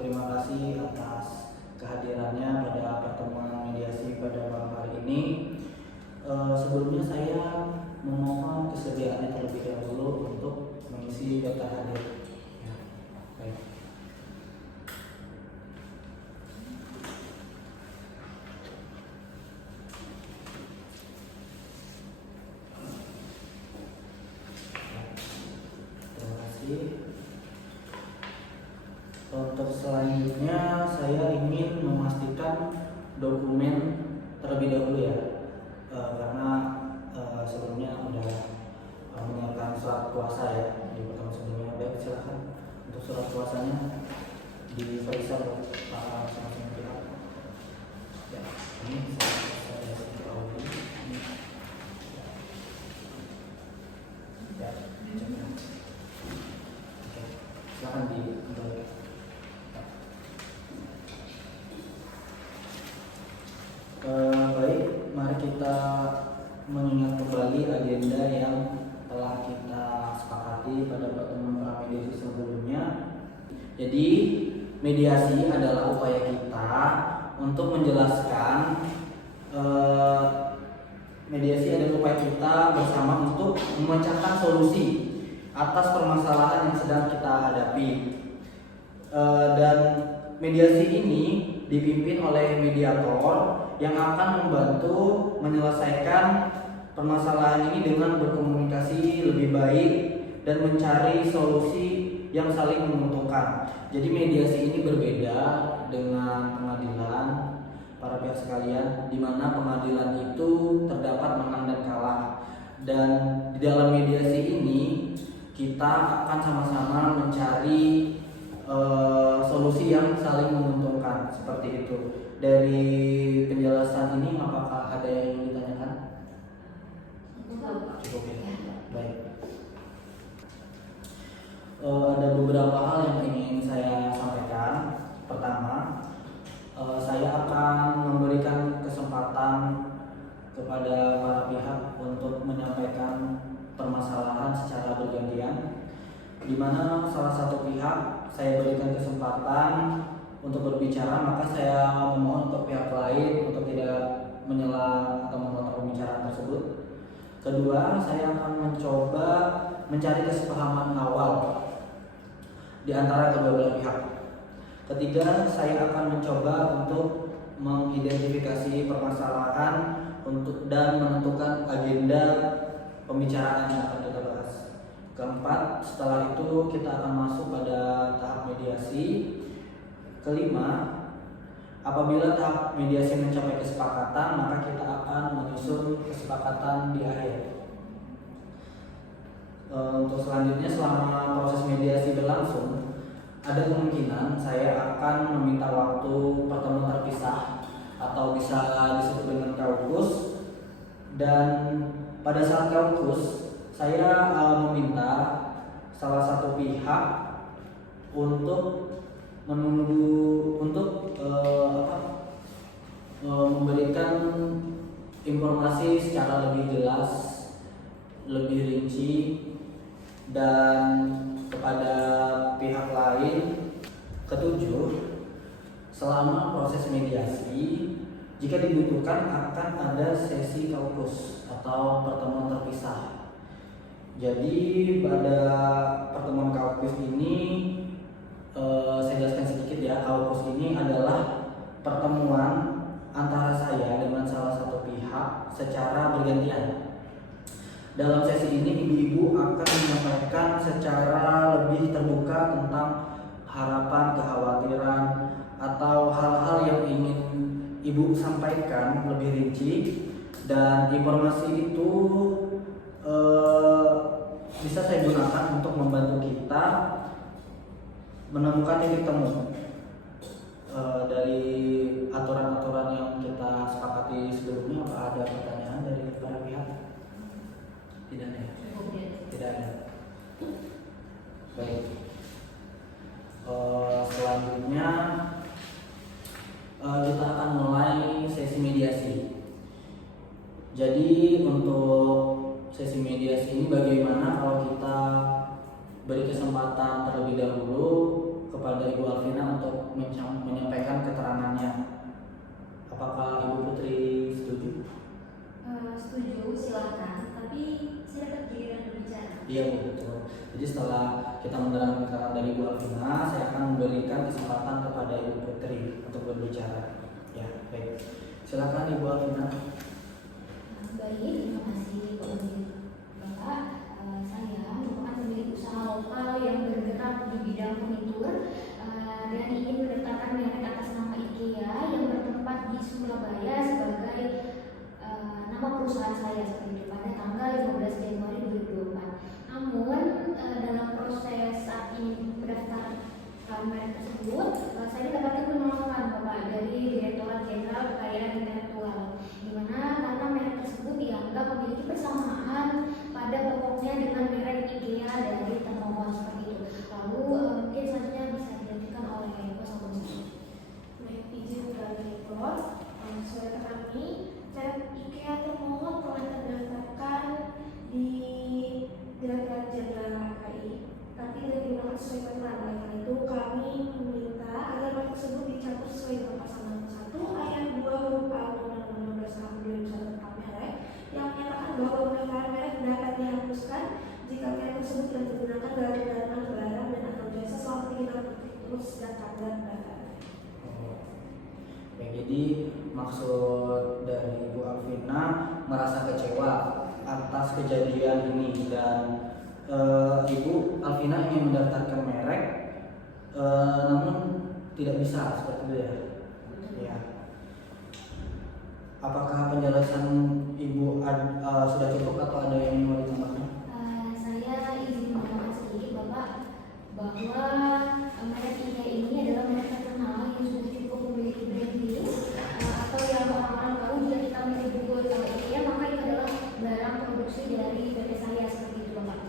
terima kasih atas kehadirannya pada pertemuan mediasi pada malam hari ini. Sebelumnya saya memohon kesediaannya terlebih dahulu untuk mengisi daftar hadir. Ya, baik. Terima kasih. Untuk selanjutnya saya ingin memastikan dokumen terlebih dahulu ya, karena sebelumnya sudah menyiapkan surat kuasa ya di pertemuan sebelumnya. Baik, silakan untuk surat kuasanya diperiksa masing-masing pihak. Ya, ini saya Audi. Ya, oke, silakan dikembalikan. Baik, mari kita mengingat kembali agenda yang telah kita sepakati pada pertemuan mediasi sebelumnya. Jadi, mediasi adalah upaya kita untuk menjelaskan mediasi adalah upaya kita bersama untuk memecahkan solusi atas permasalahan yang sedang kita hadapi. Dan mediasi ini dipimpin oleh mediator yang akan membantu menyelesaikan permasalahan ini dengan berkomunikasi lebih baik dan mencari solusi yang saling menguntungkan. Jadi mediasi ini berbeda dengan pengadilan para pihak sekalian, di mana pengadilan itu terdapat menang dan kalah. Dan di dalam mediasi ini kita akan sama-sama mencari solusi yang saling menguntungkan, seperti itu. Dari penjelasan ini apakah ada yang ditanyakan? Cukup ya. Baik. Ada beberapa hal yang ingin saya sampaikan. Pertama, saya akan memberikan kesempatan kepada para pihak untuk menyampaikan permasalahan secara bergantian, di mana salah satu pihak saya berikan kesempatan untuk berbicara, maka saya memohon untuk pihak lain untuk tidak menyela atau memotong pembicaraan tersebut. Kedua, saya akan mencoba mencari kesepahaman awal di antara kedua belah pihak. Ketiga, saya akan mencoba untuk mengidentifikasi permasalahan dan menentukan agenda pembicaraan yang akan kita bahas. Keempat, setelah itu kita akan masuk pada tahap mediasi. Kelima, apabila tahap mediasi mencapai kesepakatan, maka kita akan menyusun kesepakatan di akhir. Untuk selanjutnya, selama proses mediasi berlangsung, ada kemungkinan saya akan meminta waktu pertemuan terpisah atau bisa disebut dengan kaukus. Dan pada saat kaukus, saya meminta salah satu pihak untuk memberikan informasi secara lebih jelas, lebih rinci, dan kepada pihak lain. Ketujuh, selama proses mediasi, jika dibutuhkan akan ada sesi kaukus atau pertemuan terpisah. Jadi pada pertemuan kaukus ini, saya jelaskan sedikit ya. Kaukus ini adalah pertemuan antara saya dengan salah satu pihak secara bergantian. Dalam sesi ini ibu-ibu akan menyampaikan secara lebih terbuka tentang harapan, kekhawatiran, atau hal-hal yang ingin ibu sampaikan lebih rinci, dan informasi itu bisa saya gunakan untuk membantu kita menemukan titik temu dari aturan-aturan yang kita sepakati sebelumnya. Apa ada pertanyaan dari para pihak? Tidak ada. Tidak ada. Baik. Selanjutnya kita akan mulai sesi mediasi. Jadi untuk sesi mediasi ini bagaimana kalau kita beri kesempatan terlebih dahulu kepada Ibu Alvina untuk Jadi setelah kita mendengar keterangan dari Ibu Alvina, saya akan memberikan kesempatan kepada Ibu Putri untuk berbicara. Ya, baik. Silakan Ibu Alvina. Baik, terima kasih Bapak. Saya merupakan pemilik usaha lokal yang bergerak di bidang furnitur dan ingin mendaftarkan merek atas nama IKEA yang bertempat di Surabaya sebagai nama perusahaan saya seperti itu pada tanggal 15 Januari 2024. Namun dalam proses saat ini pendaftaran merek tersebut, saya mendapatkan penolakan Bapak dari Direktorat Jenderal Kekayaan Intelektual, di mana karena merek tersebut dianggap memiliki persamaan pada pokoknya dengan merek IKEA dari termohon seperti itu. Lalu mungkin selanjutnya bisa dilanjutkan oleh kuasa hukum. Baik, izin dari Rektor, saudara kami, merek IKEA termohon telah terdaftarkan di Direktorat Jenderal KKI, tapi tidak digunakan sesuai peraturan. Oleh karena itu, kami meminta agar merek tersebut dicabut sesuai dengan pasal 61 ayat 2 huruf A Undang-Undang 15 Tahun 2001 tentang merek yang menyatakan bahwa pendaftaran merek dapat dihapuskan jika merek tersebut tidak digunakan dalam pendanaan barang dan atau jasa selama 3 tahun terus dan tanggal pendaftaran. Baik, jadi maksud dari Ibu Alvina merasa kecewa atas kejadian ini dan Ibu Alvina ingin mendaftarkan merek, namun tidak bisa seperti itu ya. Ya. Apakah penjelasan Ibu sudah cukup atau ada yang mau ditambahkan? Saya izin menambahkan sedikit Bapak bahwa merek IKEA ini adalah merek terkenal yang sudah cukup memiliki branding atau yang orang-orang tahu jika kita menyebut IKEA maka itu adalah barang produksi dari PT saya seperti itu Bapak.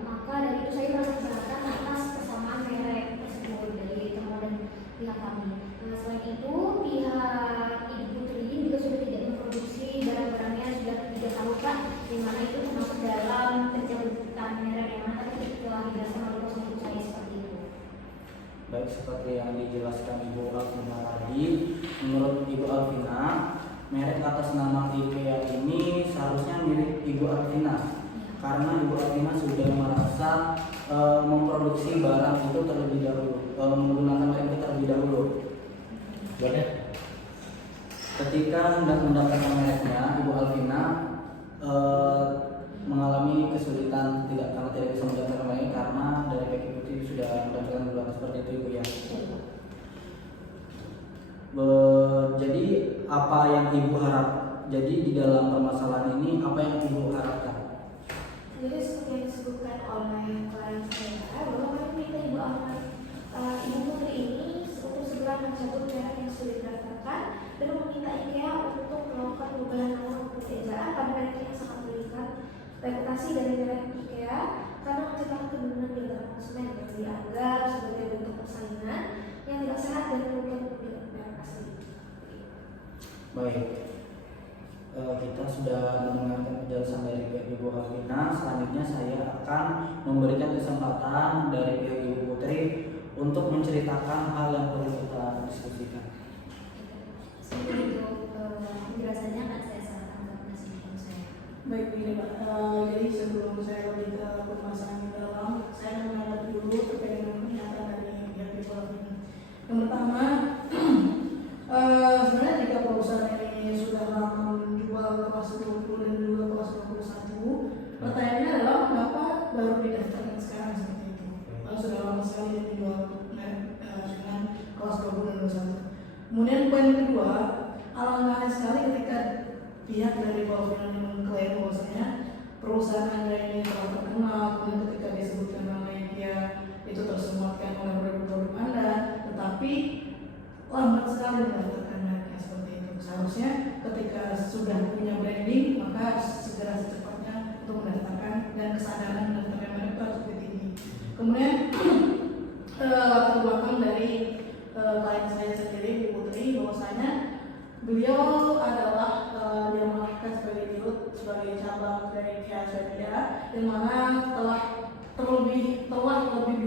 Maka dari itu saya merasa keberatan atas persamaan merek tersebut dari teman dan pihak kami. Selain itu pihak Ibu Putri juga sudah tidak memproduksi barang-barangnya sudah 3 tahun Pak, di mana itu termasuk dalam pencabutan merek yang mana tadi telah dijelaskan oleh kuasa hukum saya seperti itu. Baik, seperti yang dijelaskan Ibu Alvina tadi, menurut Ibu Alvina, merek atas nama IKEA ini seharusnya milik Ibu Alvina, karena Ibu Alvina sudah merasa memproduksi barang itu terlebih dahulu, menggunakan merek itu terlebih dahulu. Benar. Ketika hendak mendapatkan mereknya, Ibu Alvina mengalami kesulitan karena tidak bisa mendapatkan merek karena dari pihak Putri sudah mendapatkan duluan seperti itu Ibu ya. Jadi apa yang Ibu harap? Jadi di dalam permasalahan ini apa yang Ibu harapkan? Jadi seperti yang disebutkan oleh klien saya bahwa kami minta Ibu Putri ini untuk segera mencabut merek yang sudah didaftarkan dan meminta IKEA untuk melakukan perubahan nama maupun ejaan pada merek yang sangat merugikan reputasi dari merek IKEA karena menciptakan kebingungan di antara konsumen yang dianggap sebagai bentuk persaingan yang tidak sehat dan merugikan pemilik merek asli. Baik, kita sudah mendengarkan penjelasan dari pihak Ibu Alvina. Selanjutnya saya akan memberikan kesempatan dari pihak Ibu Putri untuk menceritakan hal yang perlu kita diskusikan. Sebelum itu penjelasannya akan saya serahkan ke penasihat hukum saya. Baik, begini Pak. Jadi sebelum saya lebih ke permasalahan yang dalam, saya menanggapi dulu terkait dengan pernyataan dari pihak Ibu Alvina. Yang pertama, sebenarnya jika perusahaan ini sudah lama menjual kelas 20 dan juga kelas 21, pertanyaannya adalah kenapa baru didaftarkan sekarang seperti itu? Kalau sudah lama sekali dia menjual dengan kelas 20 dan 21. Kemudian poin kedua, alangkah sekali ketika pihak dari Alvina mengklaim bahwasanya perusahaan Anda ini telah terkenal, kemudian ketika disebutkan nama IKEA itu tersematkan oleh produk-produk Anda, tetapi lambat sekali mendaftarkan mereknya seperti itu. Seharusnya ketika sudah punya branding maka segera secepatnya untuk mendaftarkan dan kesadaran mendaftarkan merek itu harus lebih tinggi. Kemudian latar belakang dari klien saya sendiri Ibu Putri bahwasanya beliau adalah yang melakukan sebagai dirut sebagai cabang dari IKEA Swedia, yang mana telah lebih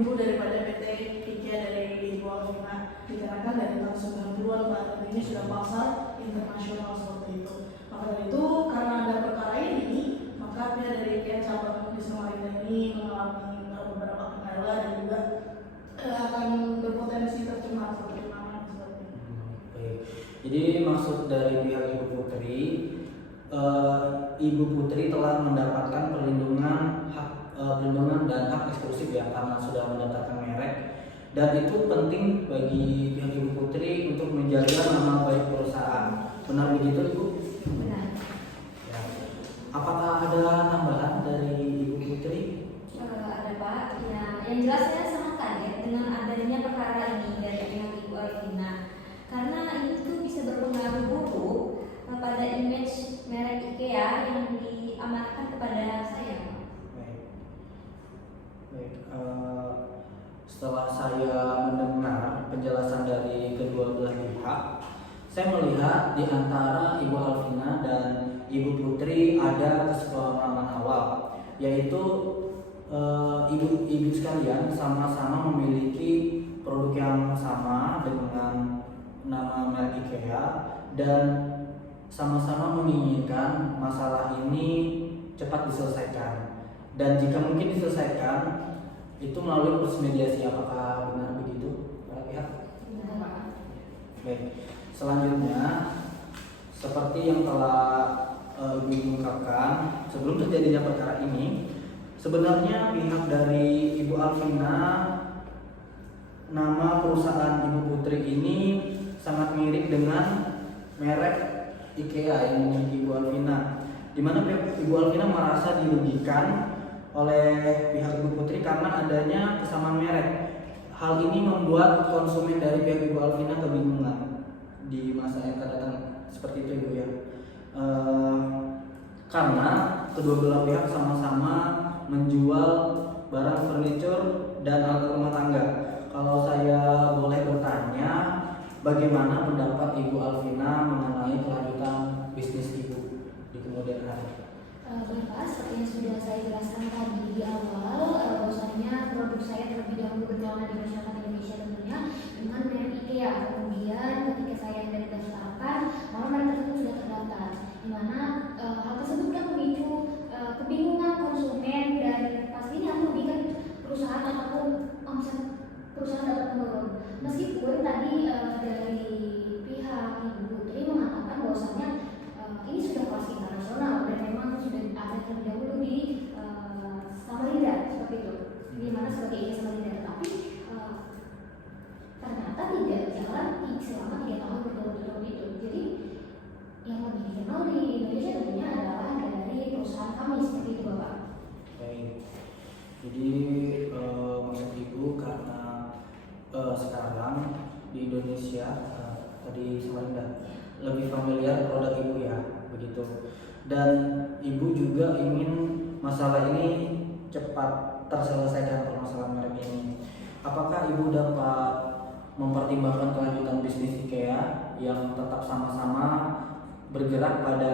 dulu daripada PT IKEA dari Ibu Alvina, dikarenakan dari tahun 90-an Pak, ini sudah pasar internasional seperti itu. Maka dari itu karena ada perkara ini, maka selengkapnya dari IKEA cabang di Samarinda ini mengalami beberapa kendala dan juga akan berpotensi tercemar seperti mana seperti itu. Baik. Jadi maksud dari pihak Ibu Putri, Ibu Putri telah mendapatkan perlindungan dan hak eksklusif ya karena sudah mendapatkan merek, dan itu penting bagi pihak Ibu Putri untuk menjaga nama baik perusahaan. Benar begitu Ibu? Benar. Ya. Apakah ada tambahan dari Ibu Putri? Ada Pak. Ya, yang jelas saya sangat kaget dengan adanya perkara ini dari pihak Ibu Alvina, karena itu bisa berpengaruh buruk pada image merek IKEA yang diamanatkan kepada saya. Baik. Baik. Setelah saya mendengar penjelasan dari kedua belah pihak, saya melihat di antara Ibu Alvina dan Ibu Putri ada kesepahaman awal, yaitu ibu sekalian sama-sama memiliki produk yang sama dengan nama merek IKEA dan sama-sama menginginkan masalah ini cepat diselesaikan, dan jika mungkin diselesaikan itu melalui proses mediasi. Apakah benar begitu para pihak? Benar Pak. Baik. Selanjutnya, seperti yang telah Ibu ungkapkan, sebelum terjadinya perkara ini, sebenarnya pihak dari Ibu Alvina, nama perusahaan Ibu Putri ini sangat mirip dengan merek IKEA yang dimiliki Ibu Alvina, di mana Ibu Alvina merasa dirugikan oleh pihak Ibu Putri karena adanya kesamaan merek. Hal ini membuat konsumen dari pihak Ibu Alvina kebingungan di masa yang akan datang, seperti itu Ibu ya. Karena kedua belah pihak sama-sama menjual barang furniture dan alat rumah tangga. Kalau saya boleh bertanya, bagaimana pendapat Ibu Alvina mengenai kelanjutan bisnis Ibu di kemudian hari? Bapak, seperti yang sudah saya jelaskan tadi di awal, bahwasanya produk saya terlebih dahulu berjalan di masyarakat Indonesia tentunya dengan merek IKEA. Kemudian ketika saya daftarkan, malah merek tersebut sudah terdaftar, di mana hal tersebut kan memicu kebingungan konsumen dan pastinya merugikan perusahaan ataupun omset perusahaan dapat menurun. Meskipun tadi dari pihak Ibu Putri mengatakan bahwasanya ini sudah kelas internasional dan memang sudah ada terlebih dahulu di Samarinda seperti itu, di mana sebagai IKEA Samarinda, tetapi ternyata tidak jalan selama 3 tahun berturut-turut itu. Jadi yang lebih dikenal di Indonesia tentunya adalah dari perusahaan kami seperti itu Bapak. Baik. Jadi maksud Ibu karena sekarang di Indonesia tadi Samarinda lebih familiar produk Ibu ya, begitu. Dan Ibu juga ingin masalah ini cepat terselesaikan, permasalahan merek ini. Apakah Ibu dapat mempertimbangkan kelanjutan bisnis IKEA yang tetap sama-sama bergerak pada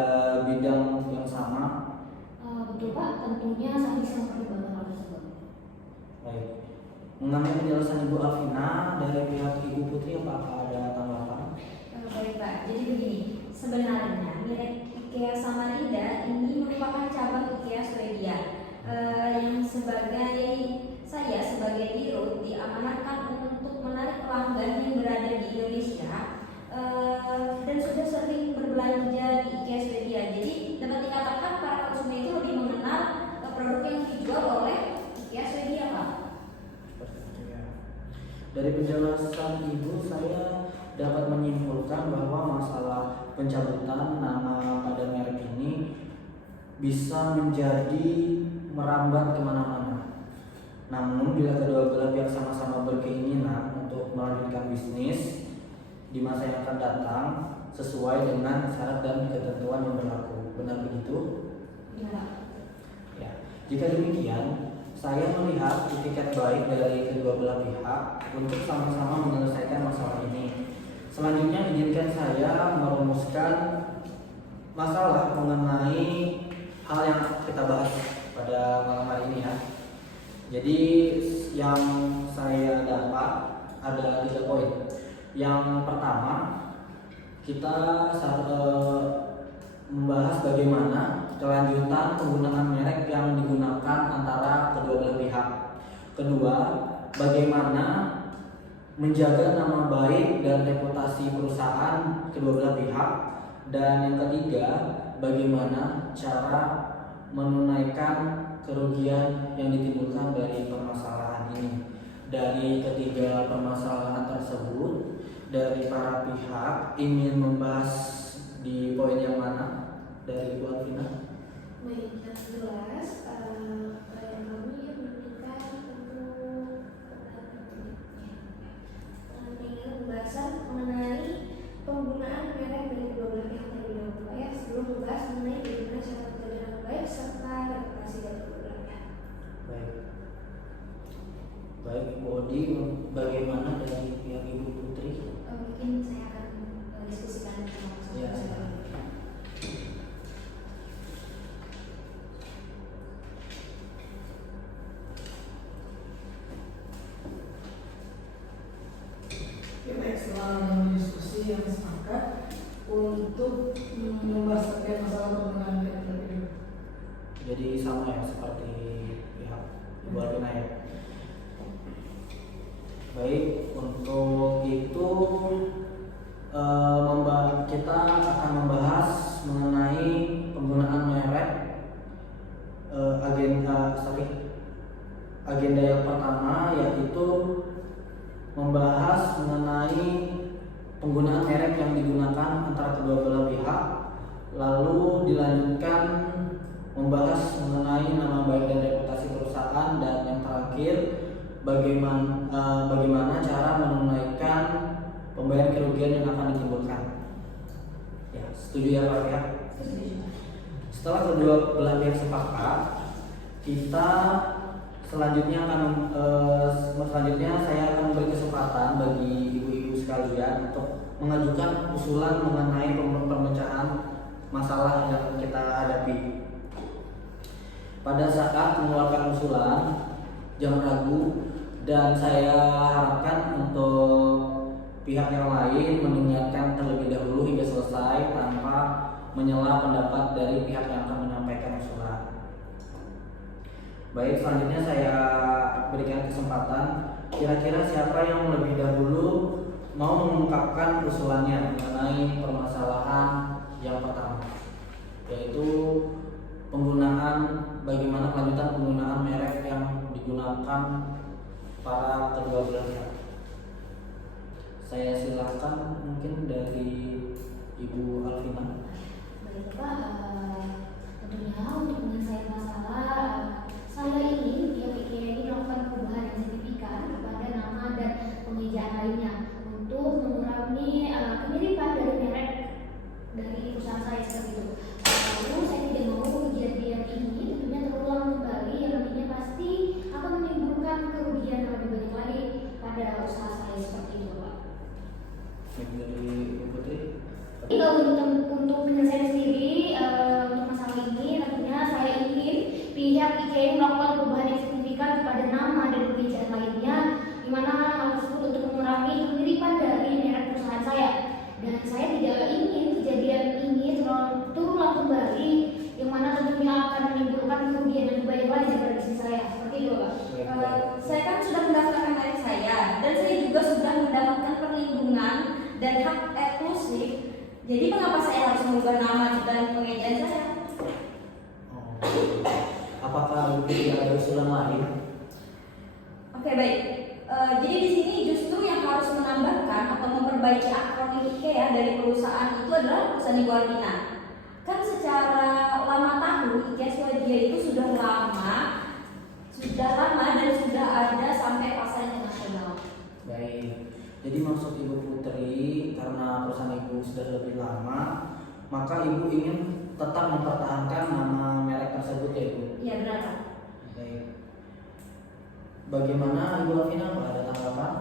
bidang yang sama? Betul Pak, tentunya saya bisa mempertimbangkan hal tersebut. Baik. Mengenai penjelasan Ibu Alvina dari pihak Ibu Putri, apakah ada tanggapan? Baik Pak, jadi begini, sebenarnya merek IKEA Samarinda ini merupakan cabang IKEA Swedia yang saya sebagai dirut diamanatkan untuk menarik pelanggan yang berada di Indonesia dan sudah sering berbelanja di IKEA Swedia. Jadi dapat dikatakan para konsumen itu lebih mengenal produk yang dijual oleh IKEA Swedia Pak. Seperti itu ya. Dari penjelasan Ibu, saya dapat menyimpulkan bahwa masalah pencabutan nama pada merek ini bisa menjadi merambat kemana-mana. Namun bila kedua belah pihak sama-sama berkeinginan untuk melanjutkan bisnis di masa yang akan datang sesuai dengan syarat dan ketentuan yang berlaku, benar begitu? Ya. Ya. Jika demikian, saya melihat itikat baik dari kedua belah pihak untuk sama-sama menyelesaikan masalah ini. Selanjutnya izinkan saya merumuskan masalah mengenai hal yang kita bahas pada malam hari ini ya. Jadi yang saya dapat ada 3 poin. Yang pertama, kita membahas bagaimana kelanjutan penggunaan merek yang digunakan antara kedua belah pihak. Kedua, bagaimana menjaga nama baik dan reputasi perusahaan kedua belah pihak. Dan yang ketiga, bagaimana cara menunaikan kerugian yang ditimbulkan dari permasalahan ini. Dari ketiga permasalahan tersebut, dari para pihak ingin membahas di poin yang mana? Dari Ibu Alvina? Baik, yang jelas klien kami menginginkan ingin pembahasan mengenai penggunaan merek dari kedua belah pihak terlebih dahulu ya, sebelum membahas mengenai bagaimana cara menjaga nama baik serta reputasi dari kedua belah pihak. Baik. Baik, Ibu Odi, bagaimana dari pihak Ibu Putri? Mungkin saya akan diskusikan bersama Ya, sama. Kita setelah diskusi yang sepakat untuk membahas terkait masalah penggunaan merek terlebih dahulu. Jadi sama ya seperti pihak Ibu Alvina ya. Baik, untuk itu kita akan membahas mengenai penggunaan merek. Agenda yang pertama yaitu membahas mengenai penggunaan merek yang digunakan antara kedua belah pihak. Lalu dilanjutkan membahas mengenai nama baik dan reputasi perusahaan, dan yang terakhir bagaimana cara menunaikan pembayaran kerugian yang akan ditimbulkan. Ya, setuju ya Pak pihak? Setelah kedua belah pihak sepakat, kita selanjutnya saya akan memberi kesempatan bagi ibu-ibu sekalian untuk mengajukan usulan mengenai pemecahan masalah yang kita hadapi. Pada saat mengeluarkan usulan, jangan ragu, dan saya harapkan untuk pihak yang lain mendengarkan terlebih dahulu hingga selesai tanpa menyela pendapat dari pihak yang akan menyampaikan usulan. Baik, selanjutnya saya berikan kesempatan, kira-kira siapa yang lebih dahulu mau mengungkapkan usulannya mengenai permasalahan yang pertama, yaitu bagaimana kelanjutan penggunaan merek yang digunakan para kedua belah pihak. Saya silakan mungkin dari Ibu Alvina. Baik Pak, tentunya untuk menyelesaikan masalah, saya ingin pihak IKEA ini melakukan perubahan yang signifikan kepada nama dan pengejaan lainnya untuk mengurangi kemiripan dari merek dari perusahaan saya seperti itu. Lalu saya tidak mau kejadian ini tentunya terulang kembali, yang nantinya pasti akan menimbulkan kerugian yang lebih banyak lagi pada usaha saya seperti itu Pak. Dari Ibu Putri. Jadi kalau untuk menyelesaikan sendiri untuk masalah ini, tentunya saya ingin pihak IKEA ini melakukan perubahan yang signifikan kepada nama dan pengejaan lainnya, di mana hal tersebut untuk mengurangi kemiripan dari merek perusahaan saya. Dan saya tidak ingin kejadian ini terulang kembali, yang mana tentunya akan menimbulkan kerugian yang banyak lagi pada bisnis saya. Seperti itu Pak. Saya kan sudah mendaftarkan merek saya, dan saya juga sudah mendapatkan perlindungan dan hak eksklusif. Jadi mengapa saya harus mengubah nama dan pengejaan saya? Apakah ada usulan lain? Oke, baik. Jadi di sini justru yang harus menambahkan atau memperbaiki akronim IKEA dari perusahaan itu adalah perusahaan Ibu Alvina. Kan secara lama tahun IKEA Swadia itu sudah lama dan sudah ada sampai pasar internasional. Baik. Jadi maksud Ibu Putri, karena perusahaan Ibu sudah lebih lama, maka Ibu ingin tetap mempertahankan nama merek tersebut ya Ibu? Iya benar Pak. Baik. Bagaimana Ibu Alvina, Pak, ada tanggapan?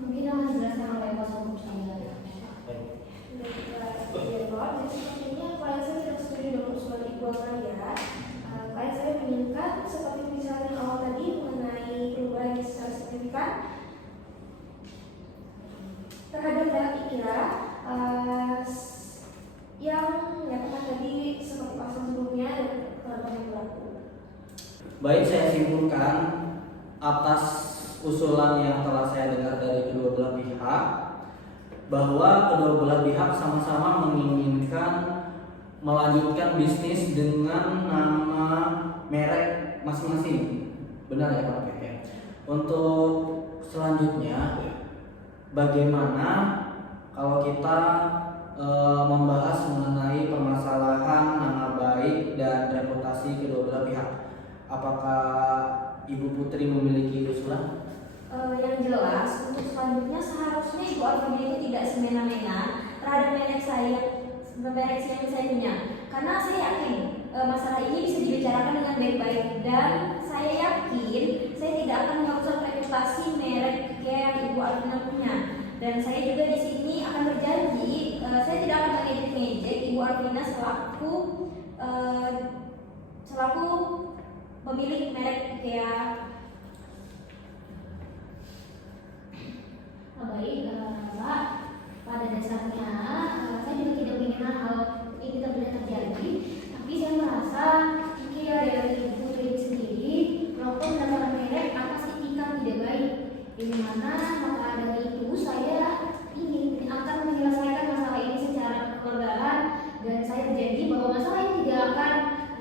Mungkin akan dijelaskan oleh kuasa hukum saya. Baik. Jadi sepertinya klien saya tidak setuju dengan usulan Ibu Alvina. Klien saya menginginkan seperti misalnya awal tadi mengenai perubahan yang secara signifikan terhadap merek IKEA. yang nyatakan tadi seperti pasal sebelumnya dan peraturan yang berlaku. Baik, saya simpulkan atas usulan yang telah saya dengar dari kedua belah pihak bahwa kedua belah pihak sama-sama menginginkan melanjutkan bisnis dengan nama merek masing-masing. Benar ya Pak Keke? Untuk selanjutnya, bagaimana kalau kita membahas mengenai permasalahan nama baik dan reputasi kedua belah pihak? Apakah Ibu Putri memiliki usulan? Yang jelas untuk selanjutnya seharusnya Ibu Alvina itu tidak semena-mena terhadap merek yang saya punya, karena saya yakin masalah ini bisa dibicarakan dengan baik-baik dan saya yakin saya tidak akan merusak reputasi merek yang Ibu Alvina punya. Dan saya juga di sini akan berjanji saya tidak akan mengejek Ibu Alvina selaku pemilik merek IKEA. Baik, Pak. Pada dasarnya saya juga tidak menginginkan hal ini tidak boleh terjadi, tapi saya merasa IKEA dari Ibu Putri sendiri melakukan pendaftaran merek atas etikat tidak baik, di mana maka dari itu saya ingin akan menyelesaikan masalah ini secara kekeluargaan dan saya berjanji bahwa masalah ini tidak akan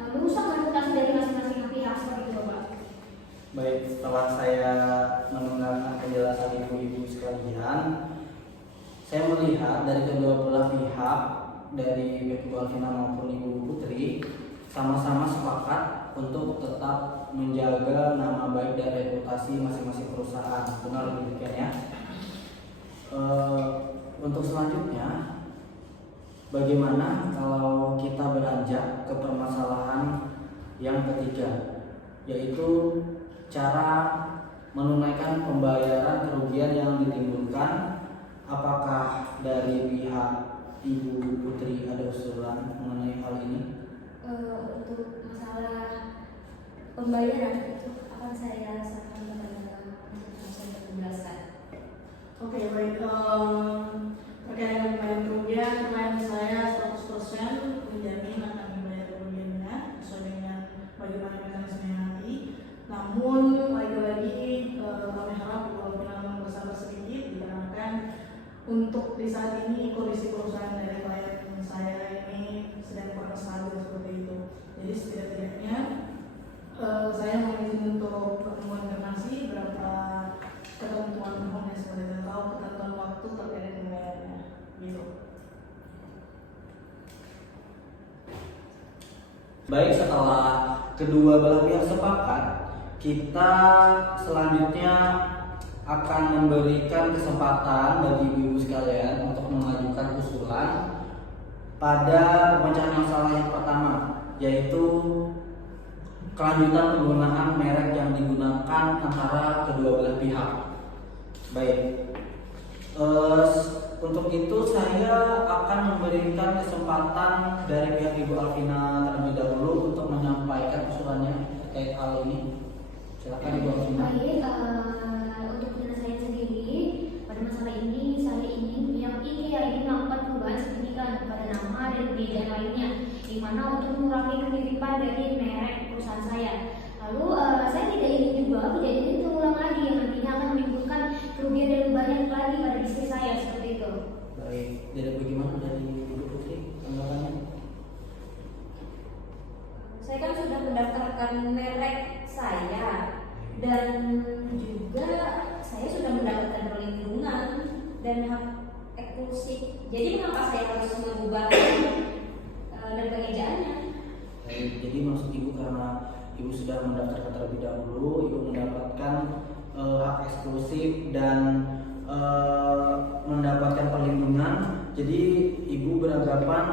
merusak reputasi dari masing-masing pihak seperti itu, Pak. Baik, setelah saya mendengarkan penjelasan ibu-ibu sekalian, saya melihat dari kedua belah pihak, dari Ibu Alvina maupun Ibu Putri, sama-sama sepakat untuk tetap menjaga nama baik dan reputasi masing-masing perusahaan. Benar demikian ya? Untuk selanjutnya, bagaimana kalau kita beranjak ke permasalahan yang ketiga, yaitu cara menunaikan pembayaran kerugian yang ditimbulkan. Apakah dari pihak Ibu Putri ada usulan mengenai hal ini? Untuk masalah pembayaran itu akan saya sampaikan kepada saya menjelaskan. Oke, baik. Terkait dengan pembayaran kerugian, klien saya 100% menjamin akan membayar kerugiannya sesuai dengan bagaimana mekanisme yang nanti. Namun lagi-lagi kami harap Ibu Alvina bersabar sedikit dikarenakan untuk di saat ini kondisi perusahaan dari klien saya ini sedang kurang stabil seperti itu. Jadi setidak-tidaknya saya mengizinkan untuk pertemuan informasi berapa ketentuan umumnya seperti itu atau ketentuan waktu terkait dengan pembayarannya gitu. Baik, setelah kedua belah pihak sepakat, kita selanjutnya akan memberikan kesempatan bagi ibu-ibu sekalian untuk mengajukan usulan pada pemecahan masalah yang pertama, yaitu kelanjutan penggunaan merek yang digunakan antara kedua belah pihak. Baik, untuk itu saya akan memberikan kesempatan dari pihak Ibu Alvina terlebih dahulu untuk menyampaikan usulannya terkait hal ini. Silakan Ibu Alvina. Baik, untuk penyelesaian sendiri pada masalah ini saya ingin pihak IKEA ini melakukan perubahan signifikan pada nama dan kebijakan lainnya, di mana untuk mengurangi kemiripan dari merek perusahaan saya. Lalu saya tidak ingin juga kejadian itu terulang lagi yang nantinya akan menimbulkan kerugian yang banyak lagi pada bisnis saya seperti itu. Baik, dari bagaimana dari Ibu Putri tanggapannya? Saya kan sudah mendaftarkan merek saya dan juga saya sudah mendapatkan perlindungan dan hak eksklusif. Jadi mengapa saya harus mengubahkan dan pengejaannya? Jadi maksud Ibu karena Ibu sudah mendaftarkan terlebih dahulu, Ibu mendapatkan hak eksklusif dan mendapatkan perlindungan. Jadi Ibu beranggapan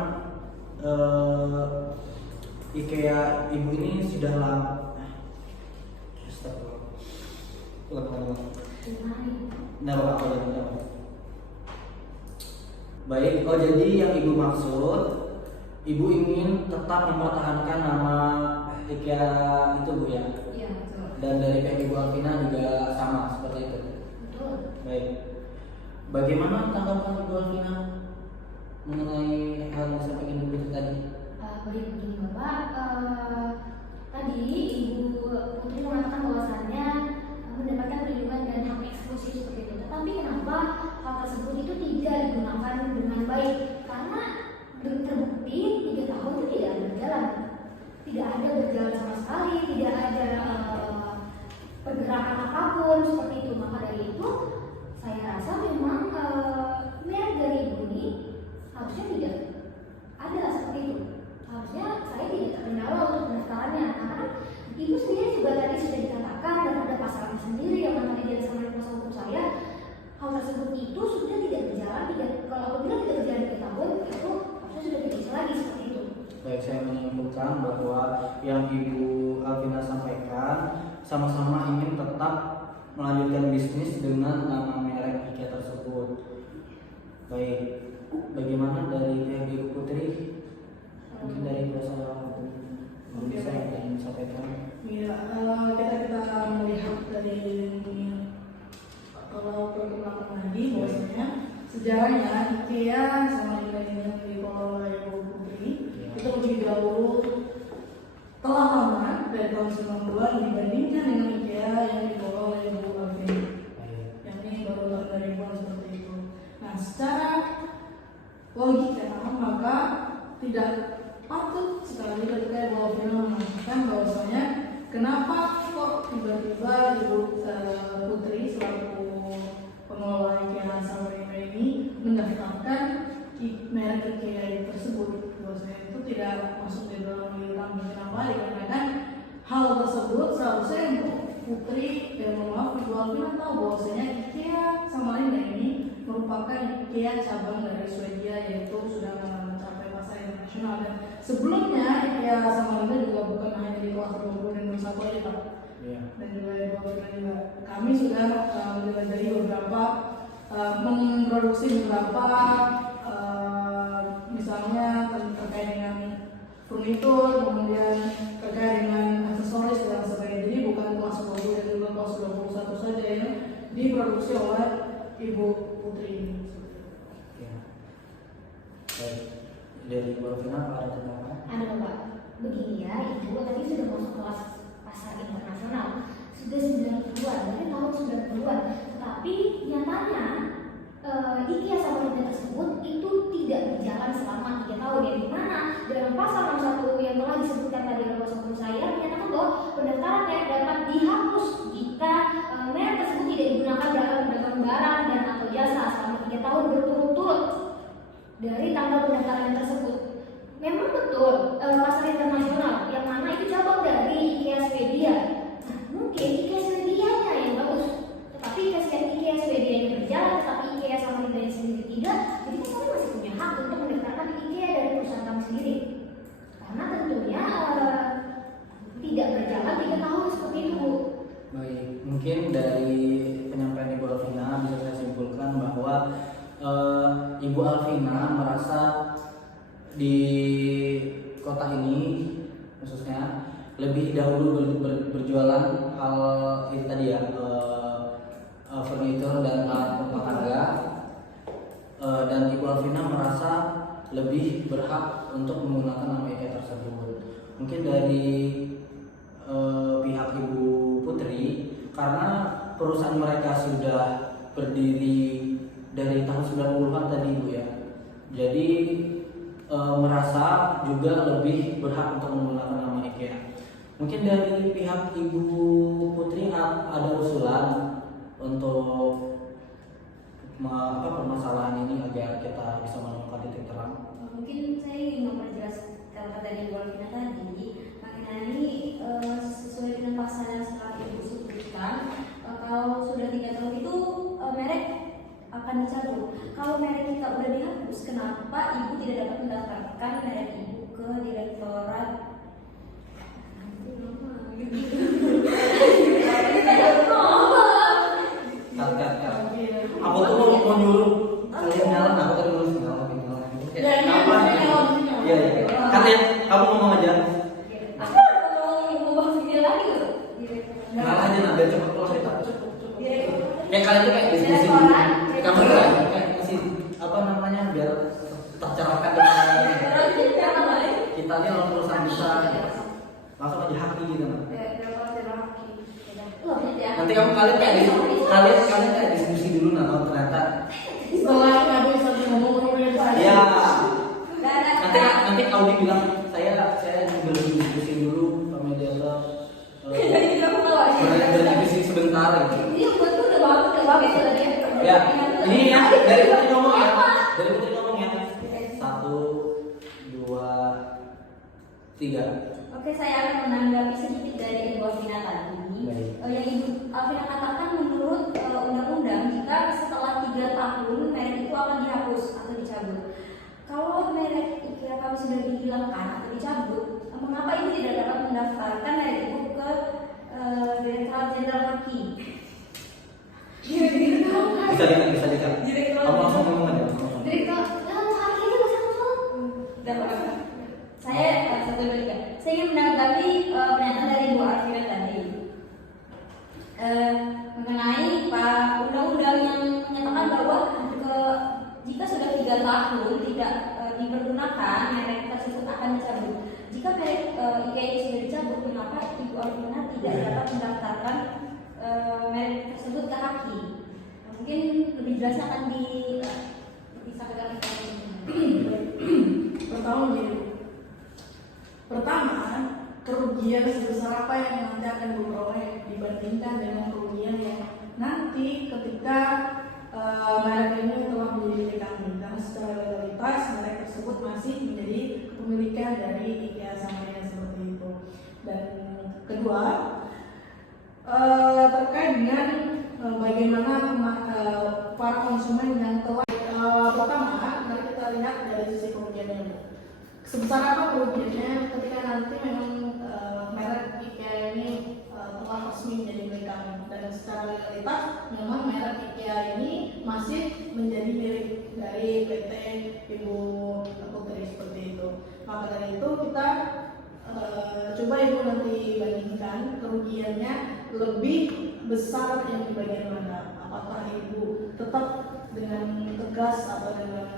IKEA Ibu ini sudah lama. Baik, jadi yang Ibu maksud, Ibu ingin tetap mempertahankan nama IKEA itu Bu ya? Iya, betul. Dan dari pihak Ibu Alvina juga sama seperti itu. Betul. Baik. Bagaimana tanggapan Ibu Alvina mengenai hal yang disampaikan Ibu Putri tadi? Baik, begini Bapak, tadi Ibu Putri mengatakan bahwasannya mendapatkan perlindungan dan hak eksklusif seperti itu. Tetapi kenapa hal tersebut itu tidak digunakan dengan baik? Karena terbukti 3 tahun itu tidak ada berjalan, tidak ada berjalan sama sekali, tidak ada pergerakan apapun seperti itu. Maka dari itu saya rasa memang merek dari Ibu ini harusnya tidak ada seperti itu. Harusnya saya tidak terkendala untuk pendaftarannya, karena Ibu sendiri juga tadi sudah dikatakan dan ada pasalnya sendiri yang mana tidak sama dengan kuasa hukum saya. Hal tersebut itu sudah tidak berjalan, kalau apabila tidak berjalan 3 tahun itu harusnya sudah tidak bisa lagi seperti itu. Baik, saya menyimpulkan bahwa yang Ibu Alvina sampaikan sama-sama ingin tetap melanjutkan bisnis dengan nama merek IKEA tersebut. Baik, bagaimana dari pihak Ibu Putri? Mungkin dari kuasa hukum bisa yang disampaikan. Ya, kita melihat dari kalau perkembangan lagi bahwasanya sejarahnya IKEA sama dengan yang dikelola oleh Ibu Putri itu lebih dahulu telah lama dari tahun 90-an dibandingkan dengan IKEA yang dikelola oleh Ibu Alvina. Yang ini baru tahun 2000-an seperti itu. Nah, secara logika maka tidak patut sekali ketika Ibu Alvina mengatakan bahwasanya kenapa kok tiba-tiba Ibu Putri selaku pengelola IKEA Samarinda ini mendaftarkan merek IKEA tersebut. Bahwasanya itu tidak masuk di dalam wilayah. Kenapa? Dikarenakan hal tersebut seharusnya Ibu Putri dan Ibu Alvina tahu bahwasanya IKEA Samarinda ini merupakan IKEA cabang dari Swedia, yaitu sudah mencapai pasar internasional. Dan sebelumnya IKEA Samarinda juga bukan hanya di kelas 20 dan 21 aja Pak. Dan juga Ibu Alvina juga. Kami sudah mempelajari beberapa memproduksi beberapa misalnya terkait dengan furnitur, kemudian terkait dengan aksesoris dan sebagainya. Jadi bukan kelas 20 dan juga kelas 21 saja yang diproduksi oleh Ibu Putri. Ya. Baik, dari Ibu Alvina apa ada tambahan? Ada Bapak, begini ya, Ibu tadi sudah masuk kelas pasar internasional sudah 90-an, dari tahun 90-an. Tetapi nyatanya IKEA Samarinda tersebut itu tidak berjalan selama 3 tahun, yang dimana dalam pasal 61 yang telah disebutkan tadi oleh kuasa hukum saya menyatakan bahwa pendaftaran merek dapat dihapus jika merek tersebut tidak digunakan dalam perdagangan barang dan atau jasa selama 3 tahun berturut-turut dari tanggal pendaftaran tersebut. Memang betul pasar internasional yang mana itu cabang dari IKEA Swedia. Nah, mungkin IKEA Swedianya yang bagus, tetapi IKEA Swedia yang berjalan, tetapi IKEA Samarinda sendiri tidak. Jadi kami masih punya hak untuk mendaftarkan IKEA dari perusahaan kami sendiri. Karena tentunya tidak berjalan 3 tahun seperti itu. Baik, mungkin dari penyampaian Ibu Alvina bisa saya simpulkan bahwa Ibu Alvina merasa di kota ini khususnya lebih dahulu berjualan hal itu tadi ya, furnitur dan alat rumah tangga, dan Ibu Alvina merasa lebih berhak untuk menggunakan nama IKEA tersebut. Mungkin dari pihak Ibu Putri, karena perusahaan mereka sudah berdiri dari tahun 90-an tadi Bu ya, jadi merasa juga lebih berhak untuk menggunakan nama IKEA. Mungkin dari pihak Ibu Putri ada usulan untuk permasalahan ini agar kita bisa menemukan titik terang. Mungkin saya ingin memperjelas kata dari Ibu Alvina tadi mengenai ini sesuai dengan pasal yang setelah Ibu sebutkan, kalau sudah 3 tahun itu merek akan dicabut. Kalau merek kita udah dihapus, kenapa Ibu tidak dapat mendaftarkan merek Ibu ke direktorat? Aku tuh mau nyuruh kalian jalan, aku tadi nulis nyala. Apa? Iya. Katanya kamu ngomong aja. Aku mau bahas ini lagi loh. Ngalah aja nah, biar cepet keluar kita. Kayak kalian tuh kayak diskusi. Kamu kayak kasih apa namanya biar tak cara kalian kayak diskusi dulu nah ternyata Setelah nggak bisa ngomong saya. ya Dan nanti Audi bilang saya juga lagi diskusi dulu sama mediator. jadi aku tahu aja. Berdiskusi sebentar gitu. Ini buatku udah bagus tadi. Ya, ini ya dari Putri ngomong ya. Dari Putri ngomong ya. 1, 2, 3. Oke, saya akan menanggapi sedikit dari Ibu Alvina tadi. Baik. Yang Ibu Alvina katakan menurut undang-undang jika setelah 3 tahun merek itu akan dihapus atau dicabut. Kalau merek IKEA kami sudah dihilangkan atau dicabut, mengapa Ibu tidak dapat mendaftarkan merek itu ke Direktorat Jenderal Haki? Bisa dikali. Kamu langsung ngomong aja. Direktur, hari ini masih ngomong. Saya satu dua tiga. Saya ingin menanggapi pernyataan dari Bu Alvina tadi mengenai undang-undang yang menyatakan bahwa jika sudah 3 tahun tidak dipergunakan merek tersebut akan dicabut. Jika merek IKEA ini sudah dicabut, mengapa Ibu Alvina tidak dapat mendaftarkan merek tersebut ke Haki? Mungkin lebih jelasnya akan disampaikan Pertama, kerugian sebesar apa yang nanti akan diperoleh dibandingkan dengan kerugian yang nanti ketika merek ini telah menjadi milik kami, karena secara legalitas merek tersebut masih menjadi kepemilikan dari IKEA Samayana seperti itu. Dan kedua, terkait dengan bagaimana para konsumen yang telah pertama, mari kita lihat dari sisi kerugiannya. Sebesar apa kerugiannya ketika nanti memang merek IKEA ini telah resmi menjadi milik kami, dan secara legalitas memang merek IKEA ini masih menjadi milik dari PT Ibu Putri seperti itu. Maka dari itu kita coba Ibu nanti bandingkan kerugiannya lebih besar yang di bagian mana. Apakah Ibu tetap dengan tegas atau dengan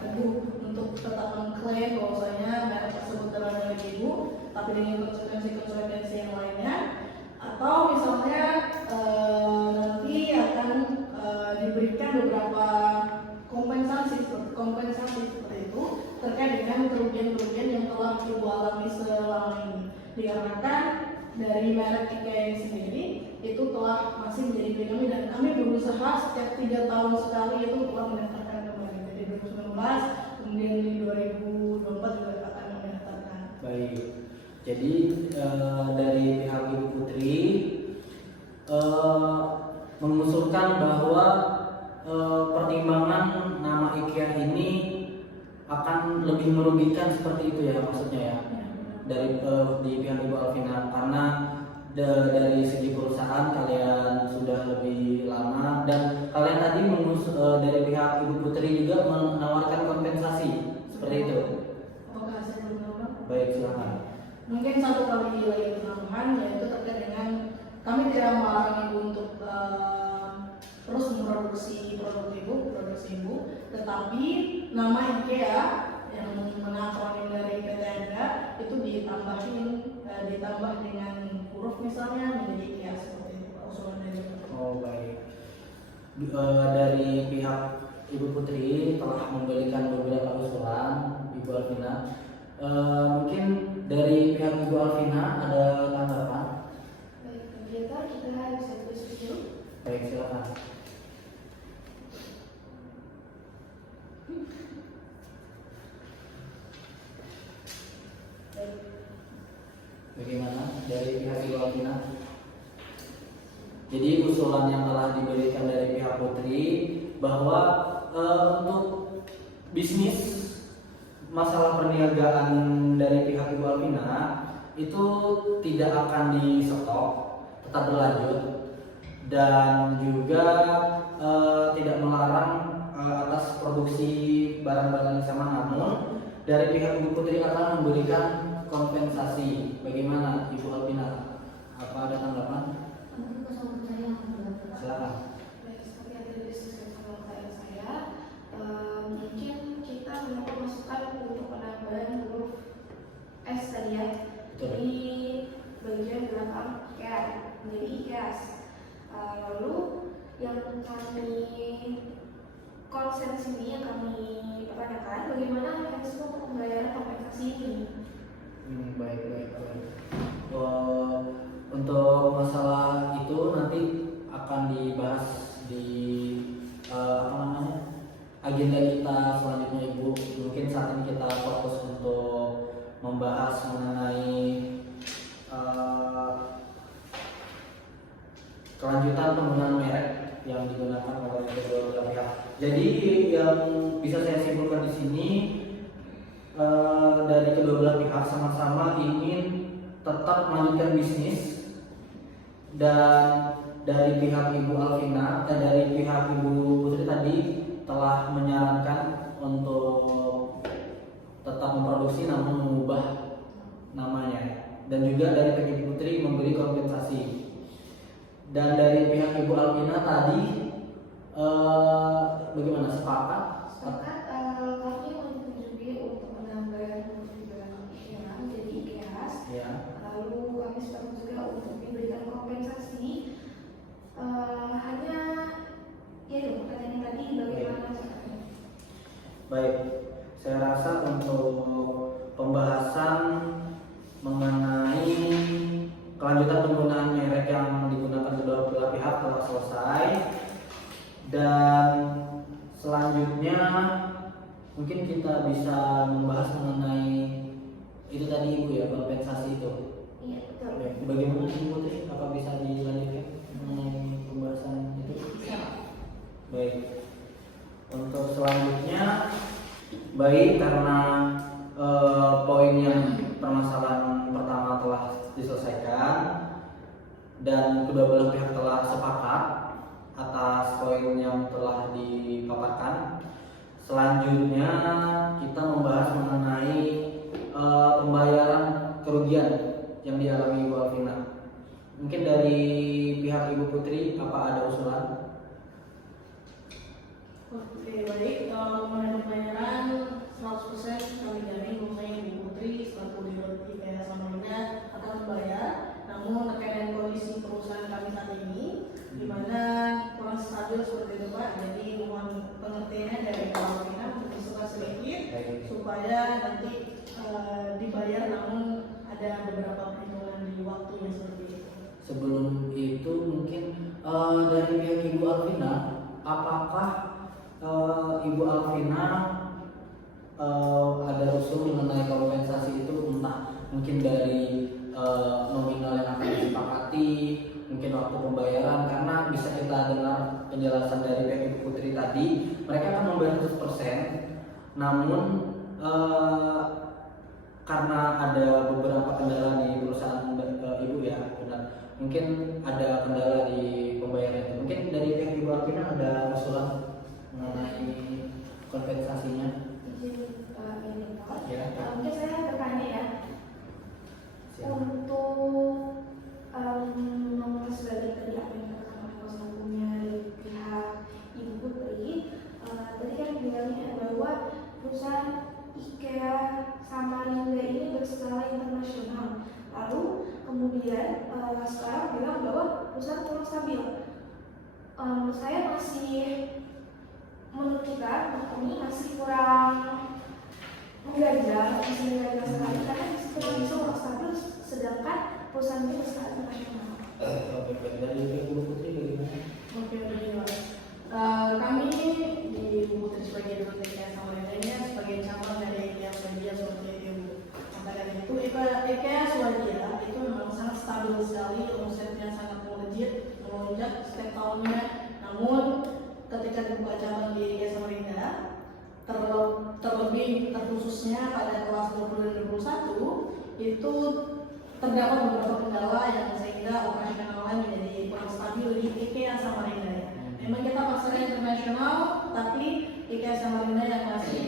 teguh untuk tetap mengklaim bahwasanya merek tersebut adalah milik Ibu, tapi dengan konsekuensi yang lainnya, atau misalnya nanti akan diberikan beberapa kompensasi seperti itu terkait dengan kerugian-kerugian yang telah Ibu alami selama ini, dikarenakan dari merek IKEA ini sendiri itu telah masih menjadi milik kami, dan kami berusaha setiap 3 tahun sekali itu telah mendaftarkan kembali. Jadi 2019, kemudian di 2024 juga akan mendaftarkan. Baik. Jadi dari pihak Ibu Putri mengusulkan bahwa pertimbangan nama IKEA ini akan lebih merugikan seperti itu ya maksudnya ya, dari di pihak Ibu Alvina, karena dari segi perusahaan kalian sudah lebih lama, dan kalian tadi dari pihak Ibu Putri juga menawarkan kompensasi seperti itu. Apakah saya belum tahu? Baik, silakan. Mungkin satu kali lagi penambahan, yaitu terkait dengan kami tidak melarang Ibu untuk terus memproduksi produk Ibu, tetapi nama IKEA yang menakronim dari PT Anda itu ditambah dengan huruf misalnya menjadi IKEA seperti itu, usulan dari Ibu. Oh baik. Dari pihak Ibu Putri telah memberikan beberapa usulan Ibu Alvina. Mungkin dari pihak Ibu Alvina ada tanggapan? Baik, mediator kita bisa berdiskusi. Baik, silakan. Bagaimana dari pihak Ibu Alvina? Jadi usulan yang telah diberikan dari pihak Putri bahwa untuk bisnis masalah perniagaan dari pihak Ibu Alvina itu tidak akan di stop, tetap berlanjut, dan juga tidak melarang atas produksi barang-barang yang sama, namun dari pihak Ibu Putri akan memberikan kompensasi. Bagaimana Ibu Alvina? Apa ada tanggapan? Silakan. Baik, seperti yang tadi diskusikan sama saya, mungkin kita mendapat masukan untuk penambahan huruf S tadi ya. Betul. Di bagian belakang IKEA menjadi IKEAS. konsen sini yang kami pertanyakan, bagaimana mekanisme pembayaran kompensasi ini? Baik. Untuk masalah itu nanti akan dibahas di agenda kita selanjutnya, Ibu. Mungkin saat ini kita fokus untuk membahas mengenai kelanjutan penggunaan merek yang digunakan oleh kedua belah pihak. Jadi yang bisa saya simpulkan di sini, dari kedua belah pihak sama-sama ingin tetap melanjutkan bisnis, dan dari pihak Ibu Alvina dan dari pihak Ibu Putri tadi telah menyarankan untuk tetap memproduksi namun mengubah namanya, dan juga dari pihak Ibu Putri memberi kompensasi. Dan dari pihak Ibu Alvina tadi bagaimana, sepakat? Kami menyetujui untuk menambah IKEA menjadi IKEAS. Ya. Lalu kami sepakat juga untuk diberikan kompensasi. Hanya ya itu pertanyaan tadi bagaimana caranya? Baik, saya rasa untuk pembahasan mengenai kelanjutan penggunaan merek yang digunakan kedua belah pihak telah selesai, dan selanjutnya mungkin kita bisa membahas mengenai itu tadi, Ibu, ya, kompensasi itu. Iya betul. Baik, bagaimana Ibu Putri, apa bisa dilanjutkan mengenai pembahasan itu? Baik, untuk selanjutnya, baik, karena poin yang permasalahan pertama telah diselesaikan dan kedua belah pihak telah sepakat atas poin yang telah dipaparkan. Selanjutnya kita membahas mengenai pembayaran kerugian yang dialami Ibu Alvina. Mungkin dari pihak Ibu Putri apa ada usulan? Oke, baik. Mengenai pembayaran 100% kami jamin bahwasanya Ibu Putri selaku di IKEA Samarinda akan membayar. Namun terkait dengan kondisi perusahaan kami saat ini, di mana kurang stabil seperti itu, Pak. Jadi mohon pengertiannya dari Pak Alvina untuk disebar sedikit supaya nanti dibayar, namun ada beberapa perhitungan di waktunya seperti itu. Sebelum itu mungkin dari pihak Ibu Alvina, apakah Ibu Alvina ada usul mengenai kompensasi itu, entah mungkin dari nominal yang akan disepakati, mungkin waktu pembayaran, karena bisa kita dengar penjelasan dari pihak Ibu Putri tadi, mereka akan membayar 100%, namun karena ada beberapa kendala di perusahaan Ibu, ya benar, mungkin ada kendala di pembayaran itu. Mungkin dari pihak Ibu Alvina ada usulan mengenai kompensasinya? Izin ini Pak. Ya. Mungkin saya bertanya ya. Siap. Untuk mengulas balik tadi apa yang dikatakan oleh kuasa hukumnya dari pihak Ibu Putri, tadi kan bilangnya bahwa perusahaan IKEA Samarinda ini berskala internasional. Lalu kemudian sekarang bilang bahwa perusahaan kurang stabil. Saya masih, menurut kita, ini masih kurang mengganjal sekali, karena disitu bisa kurang stabil, sedangkan perusahaan ini berskala internasional. Dari Ibu Putri bagaimana? Oke, begini Pak. Kami di Ibu Putri sebagai direktur IKEA Samarinda sebagai cabang dari IKEA Swadia seperti itu Ibu katakan itu. IKEA Swadia itu memang sangat stabil sekali, omsetnya sangat melonjak setiap tahunnya. Namun ketika dibuka cabang di IKEA Samarinda, terlebih terkhususnya pada kelas 20 dan 21 itu terdapat beberapa kendala yang sehingga operasional menjadi kurang stabil di IKEA Samarinda. Memang kita pasarnya internasional, tapi IKEA Samarinda yang masih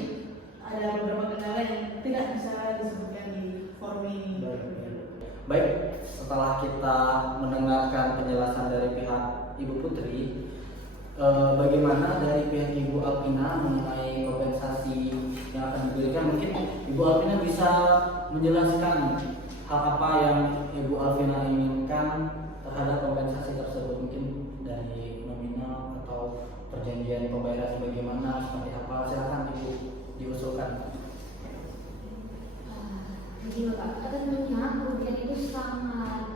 ada beberapa kendala yang tidak bisa disebutkan di forum ini. Baik, setelah kita mendengarkan penjelasan dari pihak Ibu Putri, bagaimana dari pihak Ibu Alvina mengenai kompensasi yang akan diberikan? Mungkin Ibu Alvina bisa menjelaskan hal apa yang Ibu Alvina inginkan terhadap kompensasi tersebut, mungkin dari nominal atau perjanjian pembayaran bagaimana, seperti apa, silakan Ibu diusulkan. Begini Pak, tentunya kerugian itu sangat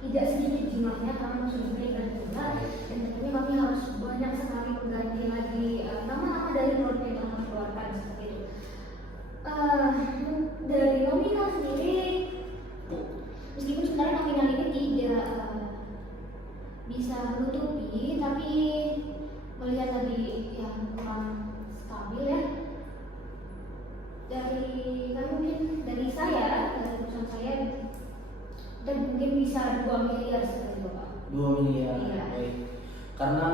tidak sedikit jumlahnya karena sudah diberikan juga, dan tentunya kami harus banyak sekali mengganti lagi nama-nama dari produk yang kami keluarkan seperti itu. Dari nominal sendiri, meskipun sebenarnya nominal ini tidak bisa menutupi, tapi melihat tadi yang kurang stabil ya, dari kami mungkin dari perusahaan saya, dan mungkin bisa 2 miliar seperti itu Pak. 2 miliar. Iya. Baik. Karena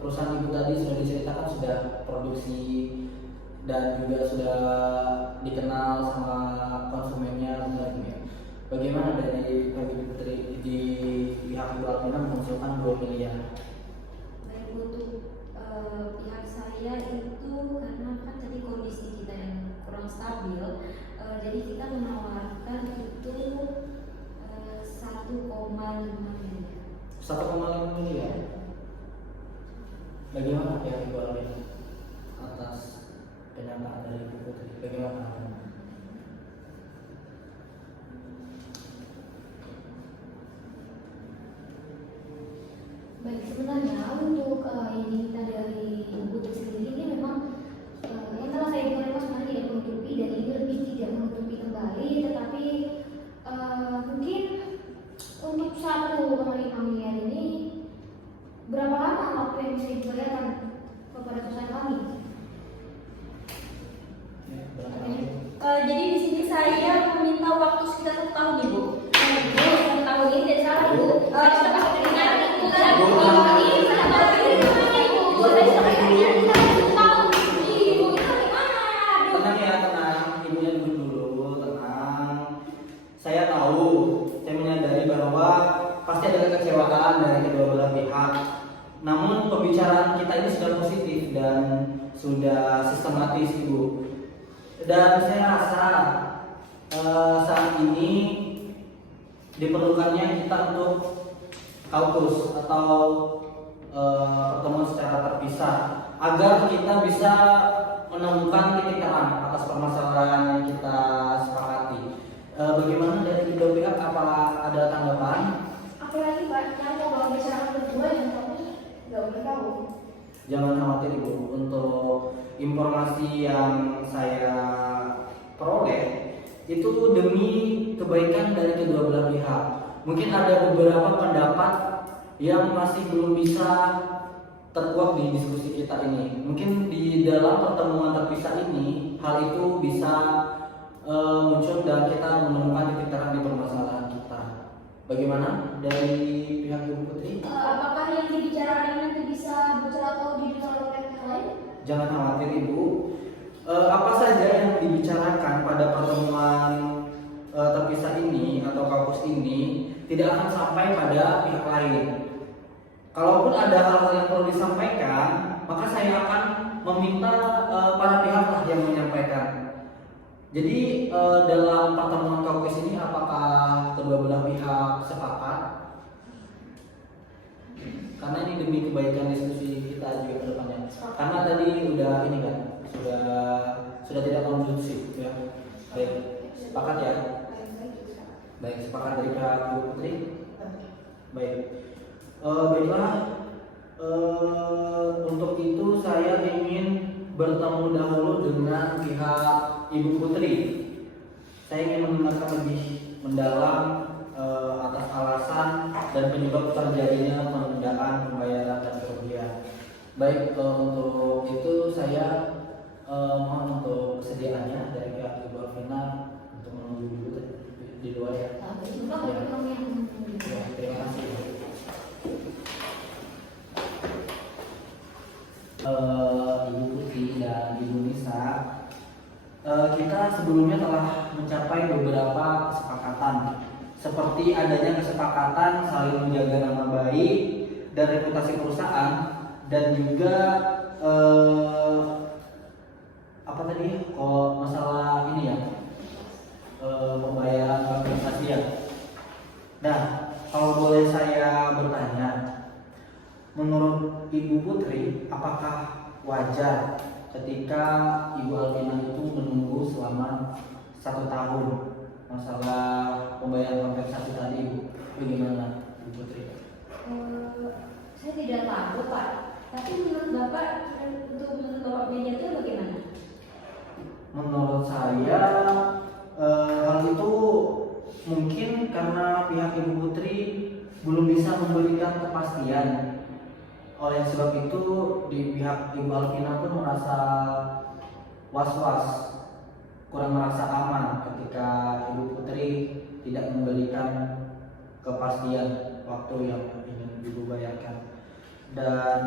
perusahaan Ibu tadi sudah diceritakan sudah produksi dan juga sudah dikenal sama konsumennya benar ya. Bagaimana dari Ibu Putri di pihak Ibu Alvina mengusulkan 2 miliar? Baik, untuk pihak saya itu karena kan tadi kondisi kita yang kurang stabil, jadi kita menawarkan itu 1,5 miliar. 1,5 miliar. Bagaimana pihak Ibu Alvina atas pernyataan dari Ibu Putri? Bagaimana? Baik, sebenarnya untuk ini kita dari Ibu Putri sendiri ini memang yang telah saya dengar sebenarnya tidak menutupi, dan ini lebih tidak menutupi kembali, tetapi mungkin untuk 1,5 miliar ini berapa lama waktu yang bisa dibayarkan kepada perusahaan kami? Ya, berapa lama? Jadi di sini saya meminta waktu sekitar 1 tahun Ibu. Ibu, tahun ini tidak salah Ibu. Tenang ya, tenang. Ibunya dulu, tenang. Saya tahu, saya menyadari bahwa pasti ada kekecewaan dari kedua belah pihak. Namun pembicaraan kita ini sudah positif dan sudah sistematis Ibu. Dan saya rasa saat ini diperlukannya kita untuk kaukus atau pertemuan secara terpisah agar kita bisa menemukan titik terang atas permasalahan yang kita sepakati. Bagaimana dari kedua pihak, apakah ada tanggapan? Apalagi Pak, yang mau bawa bicarakan berdua yang kami nggak boleh tahu. Jangan khawatir Ibu, untuk informasi yang saya peroleh itu demi kebaikan dari kedua belah pihak. Mungkin ada beberapa pendapat yang masih belum bisa terkuak di diskusi kita ini. Mungkin di dalam pertemuan terpisah ini hal itu bisa muncul dan kita menemukan titik terang di permasalahan kita. Bagaimana dari pihak Ibu Putri? Apakah yang dibicarakan nanti bisa bocor atau didengar oleh pihak lain? Jangan khawatir Ibu. Apa saja yang dibicarakan pada pertemuan terpisah ini atau kampus ini tidak akan sampai pada pihak lain. Kalaupun ada hal-hal yang perlu disampaikan, maka saya akan meminta para pihak lah yang menyampaikan. Jadi dalam pertemuan kampus ini apakah kedua belah pihak sepakat? Karena ini demi kebaikan diskusi kita juga ke depannya. Karena tadi udah ini kan, sudah tidak kondusif ya. Baik, sepakat ya? Baik, sepakat dari pihak Bu Putri? Baik. Baiklah, untuk itu saya ingin bertemu dahulu dengan pihak Ibu Putri. Saya ingin mendengarkan lebih mendalam atas alasan dan penyebab terjadinya penundaan pembayaran dan kerugian. Baik, untuk itu saya mohon untuk kesediaannya dari pihak Ibu Alvina untuk menunggu dulu di luar ya. Ya, terima kasih. Ibu Putri dan Ibu Nisa, kita sebelumnya telah mencapai beberapa kesepakatan, seperti adanya kesepakatan saling menjaga nama baik dan reputasi perusahaan, dan juga apa tadi? Masalah ini ya, pembayaran kompensasi ya. Nah, kalau boleh saya bertanya, menurut Ibu Putri, apakah wajar ketika Ibu Alvina itu menunggu selama 1 tahun masalah pembayaran kompensasi tadi, Ibu? Bagaimana, Ibu Putri? Saya tidak tahu Pak, tapi menurut Bapak, menurut Bapak mediator bagaimana? Menurut saya hal itu mungkin karena pihak Ibu Putri belum bisa memberikan kepastian. Oleh sebab itu di pihak Ibu Alvina pun merasa was-was, kurang merasa aman ketika Ibu Putri tidak memberikan kepastian waktu yang ingin Ibu bayarkan. Dan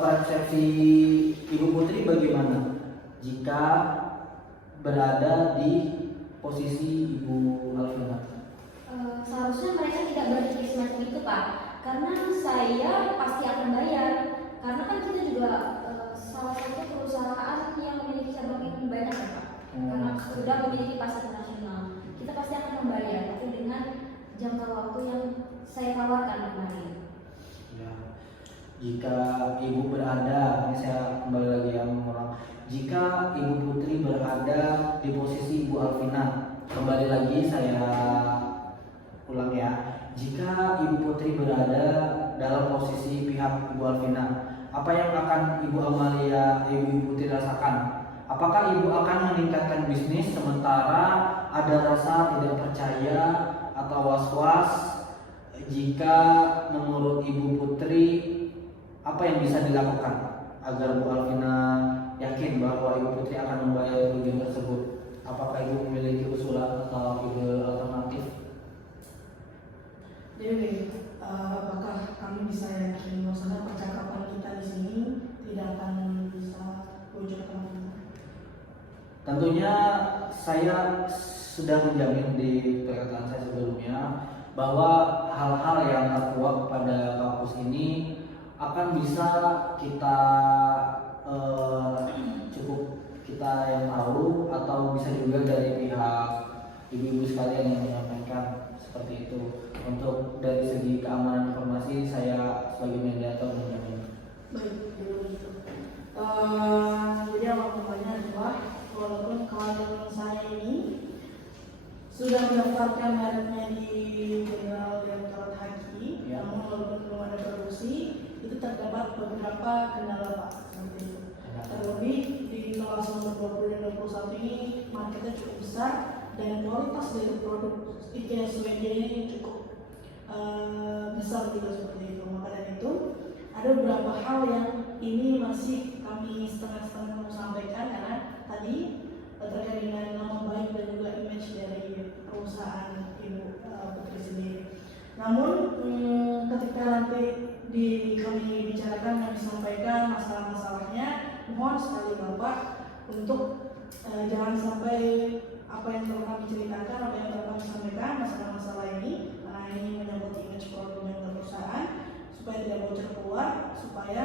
persepsi Ibu Putri bagaimana jika berada di posisi Ibu Alvina? Seharusnya mereka tidak berpikir semacam itu Pak, karena saya pasti akan bayar, karena kan kita juga salah satu perusahaan yang memiliki cabang yang banyak ya Pak, karena sudah memiliki pasar nasional, kita pasti akan membayar, tapi dengan jangka waktu yang saya tawarkan kemarin. Ya, jika Ibu berada, ini saya kembali lagi ya mengulang, jika Ibu Putri berada di posisi Ibu Alvina, kembali lagi saya ulang ya, jika Ibu Putri berada dalam posisi pihak Ibu Alvina, apa yang akan Ibu Amalia, Ibu Putri rasakan? Apakah Ibu akan meningkatkan bisnis sementara ada rasa tidak percaya atau was-was? Jika menurut Ibu Putri, apa yang bisa dilakukan agar Bu Alvina yakin bahwa Ibu Putri akan membayar kerugian tersebut? Apakah Ibu memiliki usulan atau ide alternatif? Jadi, apakah kami bisa yakin bahwa percakapan kita di sini tidak akan bisa bocor kemana-mana? Tentunya saya sudah menjamin di perkataan saya sebelumnya bahwa hal-hal yang terkuak pada kampus ini akan bisa kita cukup kita yang tahu, atau bisa juga dari pihak ibu-ibu sekalian yang menyampaikan seperti itu. Untuk dari segi keamanan informasi, saya sebagai mediator menjamin. Baik, begitu. Jadi awal mulanya adalah walaupun klien saya ini sudah mendaftarkan mereknya di General Direktorat Haji, Ya. namun walaupun belum ada produksi, itu terdapat beberapa kendala Pak, seperti itu. Terlebih di kelas nomor 20 dan 21 ini marketnya cukup besar dan kualitas dari produk IKEA Swedia ini cukup besar juga seperti itu. Maka dari itu ada beberapa hal yang ini masih kami setengah-setengah mau sampaikan, karena tadi terkait dengan nama baik dan juga image dari perusahaan Ibu Putri sendiri. Namun ketika nanti kami bicarakan dan disampaikan masalah-masalahnya, mohon sekali Bapak untuk jangan sampai apa yang telah kami ceritakan, apa yang telah kami sampaikan masalah-masalah ini, karena ini menyangkut image produk dan perusahaan, supaya tidak bocor keluar, supaya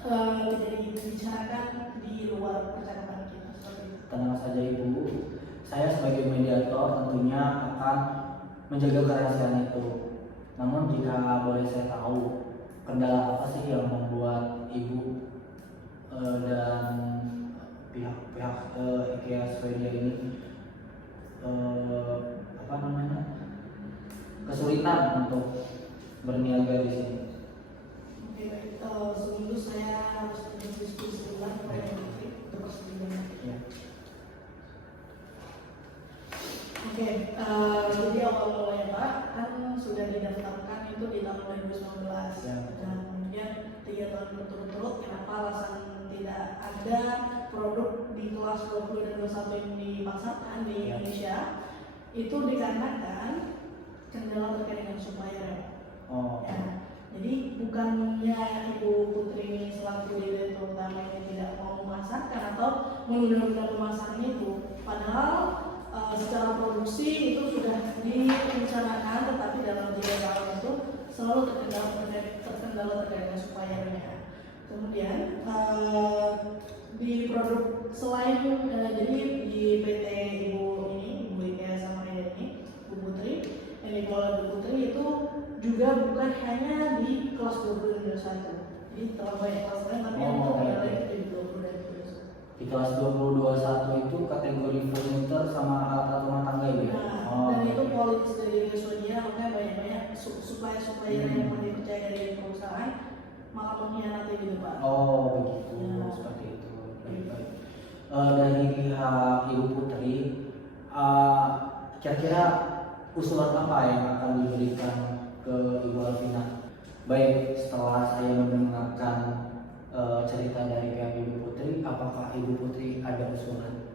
tidak dibicarakan di luar percakapan kita seperti itu. Tenang saja Ibu, saya sebagai mediator tentunya akan menjaga kerahasiaan itu. Namun jika boleh saya tahu, kendala apa sih yang membuat Ibu dan pihak IKEA Swedia ini kesulitan untuk berniaga di sini? Oke, baik. Seminggu saya harus berdiskusi ulang kepada Menteri untuk persetujuan. Ya. Oke, jadi awal mulanya Pak kan sudah didaftarkan itu di tahun 2019 Ya. dan kemudian 3 tahun berturut-turut. Kenapa alasan tidak ada produk di kelas 20 dan 21 yang dipasarkan di Ya. Indonesia? Itu dikarenakan kendala terkait dengan supplier. Oh. Ya. Jadi bukannya Ibu Putri ini selaku direktur utama ini tidak mau memasarkan atau menunda-nunda pemasaran itu, padahal secara produksi itu sudah direncanakan, tetapi dalam 3 tahun itu selalu terkendala terkait dengan suppliernya. Kemudian di produk selain jadi di PT Ibu IKEA Samarinda ini, Bu Putri, yang dikelola Bu Putri itu juga bukan hanya di kelas 20 dan 21. Jadi terlalu banyak kelas lain, tapi yang terkenal itu di 20 dan 21. Di kelas 20-21 itu kategori furniture sama alat rumah tangga ya? Nah, dan itu politis dari Swedia, makanya banyak-banyak supplier yang mau dipercaya dari perusahaan malah mengkhianati gitu Pak. Oh begitu, seperti itu. Baik. Dari pihak Ibu Putri, kira-kira usulan apa yang akan diberikan ke Ibu Alvina? Baik, setelah saya mendengarkan cerita dari pihak Ibu Putri, apakah Ibu Putri ada usulan?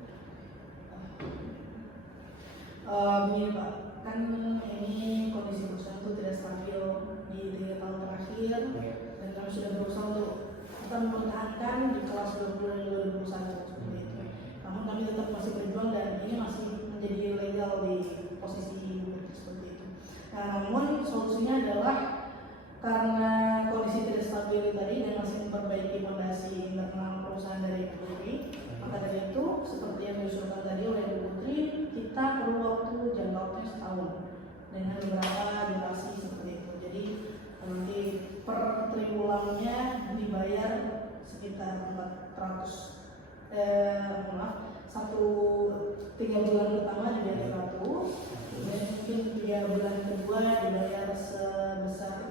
Begini Pak, kan ini kondisi perusahaan itu tidak stabil di 3 tahun terakhir, dan kami sudah berusaha untuk tetap mempertahankan di kelas 20 dan 2021 seperti itu. Namun kami tetap masih berjuang dan ini masih menjadi legal di posisi Ibu Putri seperti itu. Nah, namun solusinya adalah karena kondisi tidak stabil tadi dan masih memperbaiki fondasi internal perusahaan dari Ibu Putri, maka dari itu seperti yang diusulkan tadi oleh Ibu Putri, kita perlu waktu jangka waktunya setahun dengan beberapa durasi seperti itu. Jadi nanti per triwulannya dibayar sekitar 3 bulan pertama dibayar 100, kemudian mungkin 3 bulan kedua dibayar sebesar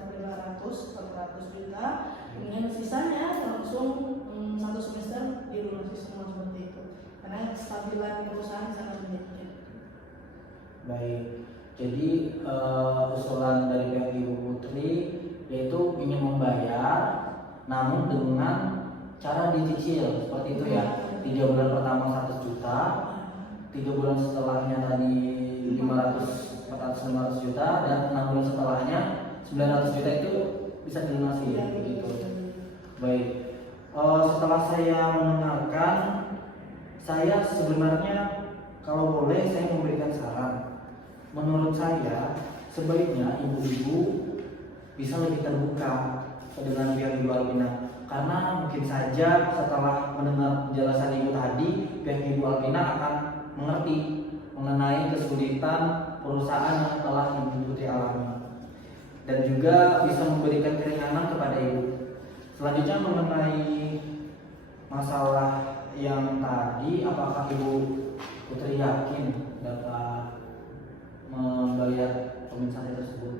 400 juta, kemudian sisanya langsung 1 semester dilunasi semua seperti itu, karena kestabilan perusahaan sangat penting. Baik, jadi usulan dari pihak Ibu Putri yaitu ingin membayar, namun dengan cara dicicil seperti itu ya. 3 bulan pertama 100 juta, 3 bulan setelahnya tadi 500, 400, 500 juta, dan 6 bulan setelahnya 900 juta itu bisa dilunasi begitu. Baik, setelah saya mendengarkan, saya sebenarnya kalau boleh saya memberikan saran. Menurut saya sebaiknya ibu-ibu bisa lebih terbuka dengan pihak Ibu Alvina, karena mungkin saja setelah mendengar penjelasan Ibu tadi, pihak Ibu Alvina akan mengerti mengenai kesulitan perusahaan yang telah Ibu Putri alami, dan juga bisa memberikan keringanan kepada Ibu. Selanjutnya mengenai masalah yang tadi, apakah Ibu Putri yakin dapat membayar kompensasi tersebut?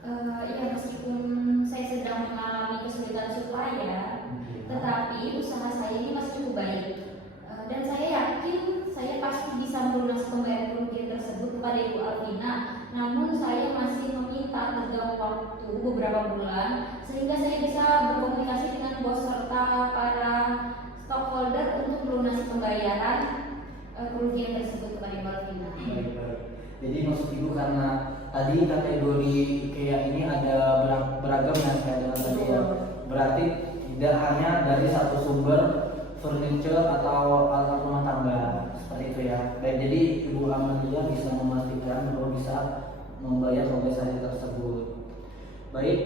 Ya, meskipun saya sedang mengalami kesulitan supplier, tetapi usaha saya ini masih cukup baik. Dan saya yakin saya pasti bisa melunasi pembayaran kerugian tersebut kepada Ibu Alvina. Namun saya masih meminta tenggang waktu beberapa bulan sehingga saya bisa berkomunikasi dengan bos serta para stockholder untuk melunasi pembayaran kerugian tersebut kepada Ibu Alvina. Baik. Jadi maksud Ibu karena tadi kategori IKEA ini ada beragam yang saya dengar tadi ya. Berarti tidak hanya dari satu sumber furniture atau alat rumah tangga seperti itu ya. Baik, jadi Ibu Amalia bisa memastikan bahwa bisa membayar kompensasi tersebut. Baik,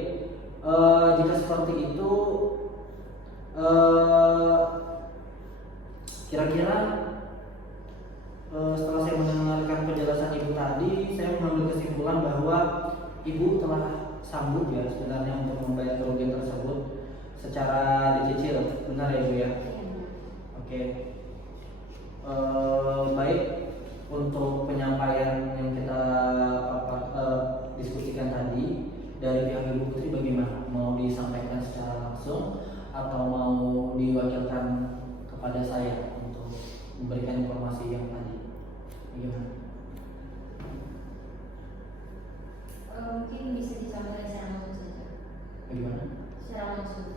jika seperti itu, kira-kira setelah saya mendengarkan penjelasan Ibu tadi, saya mengambil kesimpulan bahwa Ibu telah sanggup ya sebenarnya untuk membayar kerugian tersebut secara dicicil, benar ya Ibu ya? Oke. Baik, untuk penyampaian yang kita diskusikan tadi dari pihak Ibu Putri bagaimana? Mau disampaikan secara langsung atau mau diwakilkan kepada saya untuk memberikan informasi yang tadi? Bagaimana? Mungkin bisa disampaikan secara langsung saja. Bagaimana? Secara langsung.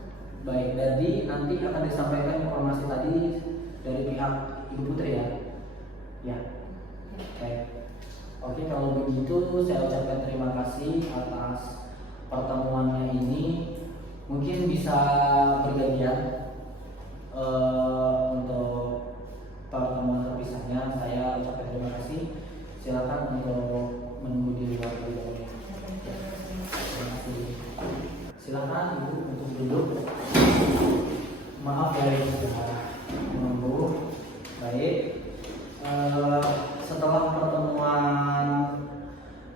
Baik, jadi nanti akan disampaikan informasi tadi dari pihak Ibu Putri ya. Ya. Oke, kalau begitu saya ucapkan terima kasih atas pertemuannya ini. Mungkin bisa bergantian untuk pertemuan terpisahnya. Saya ucapkan terima kasih. Silakan untuk menunggu di luar dulu. Terima kasih. Silakan Ibu untuk duduk. Maaf ya menunggu. Baik. Setelah pertemuan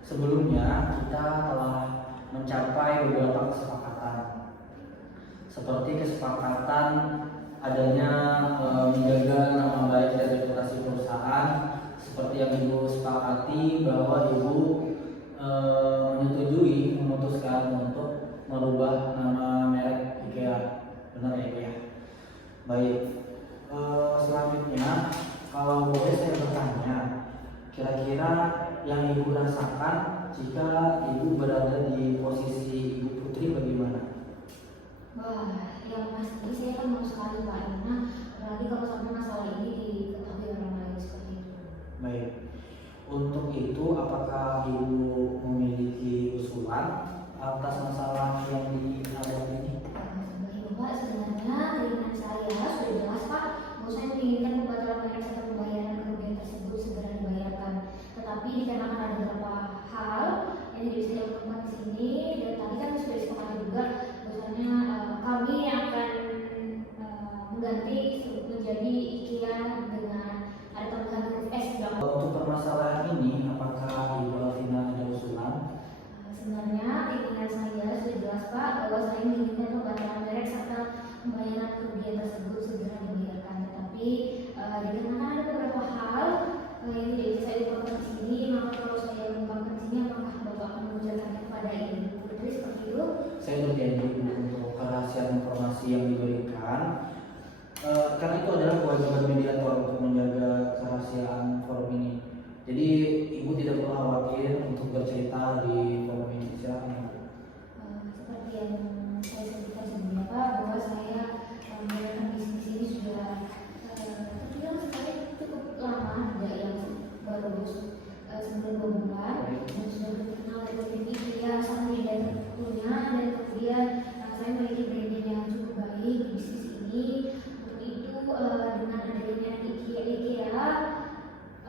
sebelumnya kita telah mencapai beberapa kesepakatan, seperti kesepakatan adanya menjaga nama baik dan reputasi perusahaan, seperti yang Ibu sepakati bahwa Ibu menyetujui memutuskan untuk merubah nama merek IKEA, benar ya Ibu ya? Baik, selanjutnya kalau boleh saya bertanya, kira-kira yang Ibu rasakan jika Ibu berada di posisi Ibu Putri bagaimana? Wah, yang pasti saya kan mau sekali Pak, karena apalagi kalau sampai masalah ini diketahui orang lain seperti itu. Baik, untuk itu apakah Ibu memiliki usulan atas masalah yang dihadapi ini? Bagi Bapak sebenarnya keinginan saya sudah jelas Pak, bahwa saya menginginkan pembatalan bayar serta pembayaran kerugian tersebut segera dibayarkan. Tetapi dikarenakan ada beberapa hal yang tidak bisa dilakukan di sini, dan tadi kan sudah disepakati juga bahwasanya kami akan mengganti menjadi IKEA dengan ada tambahan huruf S di belakang. Untuk permasalahan ini, apakah Ibu Alvina ada usulan? Sebenarnya keinginan saya sudah jelas Pak, bahwa saya menginginkan pembatalan merek serta pembayaran kerugian tersebut segera dibayarkan. Tetapi dikarenakan ada beberapa hal yang tidak bisa saya ungkapkan di sini, maka kalau saya ungkapkan di sini, apakah Bapak akan menjelaskan kepada Ibu Putri seperti itu? Saya berjanji untuk kerahasiaan informasi yang diberikan. Karena itu adalah kewajiban mediator untuk menjaga kerahasiaan forum ini. Jadi Ibu tidak perlu khawatir untuk bercerita di forum ini. Silakan Ibu. Seperti yang saya sebutkan sebelumnya Pak, bahwa saya menjalankan bisnis ini sudah terbilang sekali cukup lama, tidak yang baru 9 bulan, dan sudah terkenal dari IKEA sampai dan tentunya, dan kemudian saya memiliki branding yang cukup baik di bisnis ini. Untuk itu dengan adanya IKEA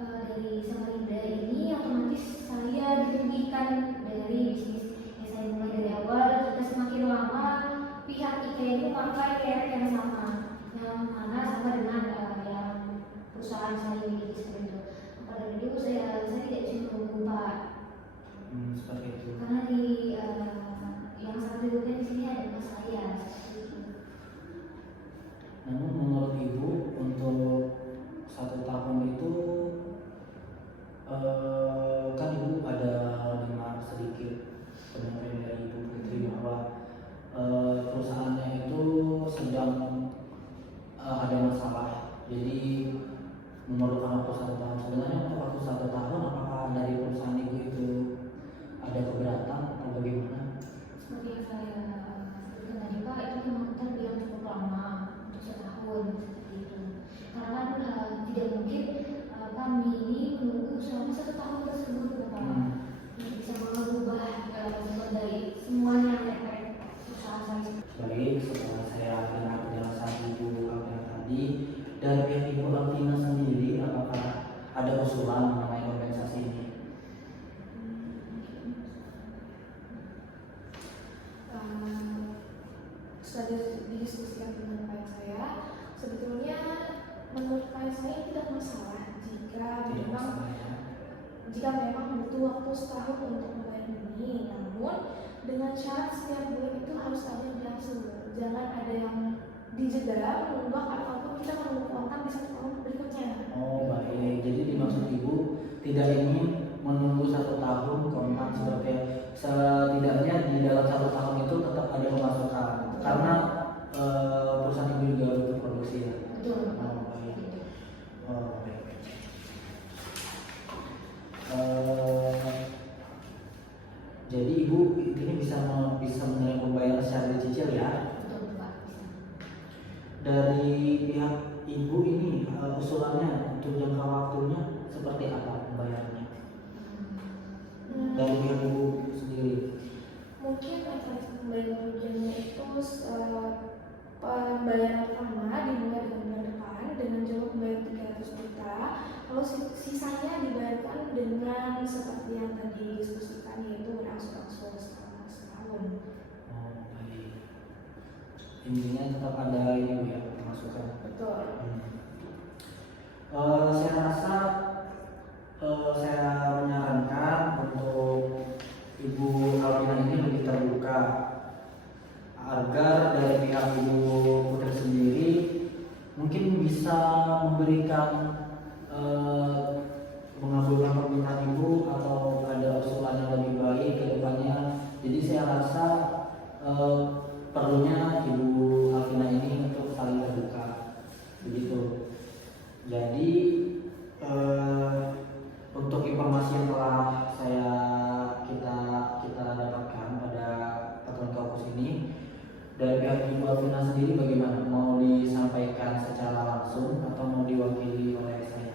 dari Samarinda ini, otomatis saya dirugikan dari bisnis yang saya mulai dari awal. Kita semakin lama pihak IKEA itu memakai merek yang sama, yang mana sama dengan yang perusahaan saya miliki seperti itu. Maka dari itu saya tidak bisa menunggu Pak, Seperti itu. karena di yang sangat dirugikan di sini adalah saya. Namun menurut Ibu untuk 1 tahun itu kan Ibu ada dengar sedikit penyampaian dari Ibu Putri bahwa perusahaannya itu sedang ada masalah. Jadi memerlukan waktu 1 tahun. Sebenarnya untuk waktu 1 tahun, apakah dari perusahaan Ibu itu ada keberatan atau bagaimana? Seperti yang saya sebutkan tadi Pak, itu memang terbilang cukup lama untuk 1 tahun seperti itu. Karena kan tidak mungkin kami ini menunggu selama 1 tahun tersebut Bapak untuk bisa mengubah dari semuanya efek perusahaan saya. Baik, setelah saya dengar penjelasan Ibu Alvina tadi, dari pihak Ibu Alvina sendiri, apakah ada usulan mengenai organisasi ini? Setelah didiskusikan dengan klien saya, sebetulnya menurut klien saya tidak masalah jika Tidak memang masalah ya. butuh waktu 1 tahun untuk membayar ini. Namun dengan syarat setiap bulan itu harus ada berlangsung, jangan ada yang dijeda menunggak ataupun kita menunggu kontrak di 1 tahun berikutnya. Oh baik, jadi dimaksud Ibu tidak ingin menunggu 1 tahun kontrak seperti setidaknya di dalam 1 tahun itu tetap ada pemasukan karena perusahaan Ibu juga butuh produksi ya. Betul Pak. Oh baik. Oh baik. Jadi Ibu ini bisa menerima pembayaran secara dicicil ya. Betul Pak. Bisa. Dari pihak Ibu ini usulannya untuk jangka waktunya seperti apa pembayarannya? Dari pihak Ibu sendiri. Mungkin akan pembayaran kerugiannya itu pembayaran pertama dimulai dengan bulan depan dengan jumlah pembayaran 300 juta, lalu sisanya dibayarkan dengan seperti yang tadi diskusikan, yaitu berangsur-angsur selama setahun. Oh baik. Intinya tetap ada ini Bu ya pemasukan. Betul. Saya rasa saya menyarankan untuk Ibu Alvina ini lebih terbuka, agar dari pihak Ibu Putri sendiri mungkin bisa memberikan mengabulkan permintaan Ibu atau ada usulan yang lebih baik ke depannya. Jadi saya rasa perlunya Ibu Alvina ini untuk saling terbuka, begitu. Jadi untuk informasi yang telah kita dapatkan pada pertemuan kampus ini, dari pihak Ibu Alvina sendiri bagaimana? Mau disampaikan secara langsung atau mau diwakili oleh saya?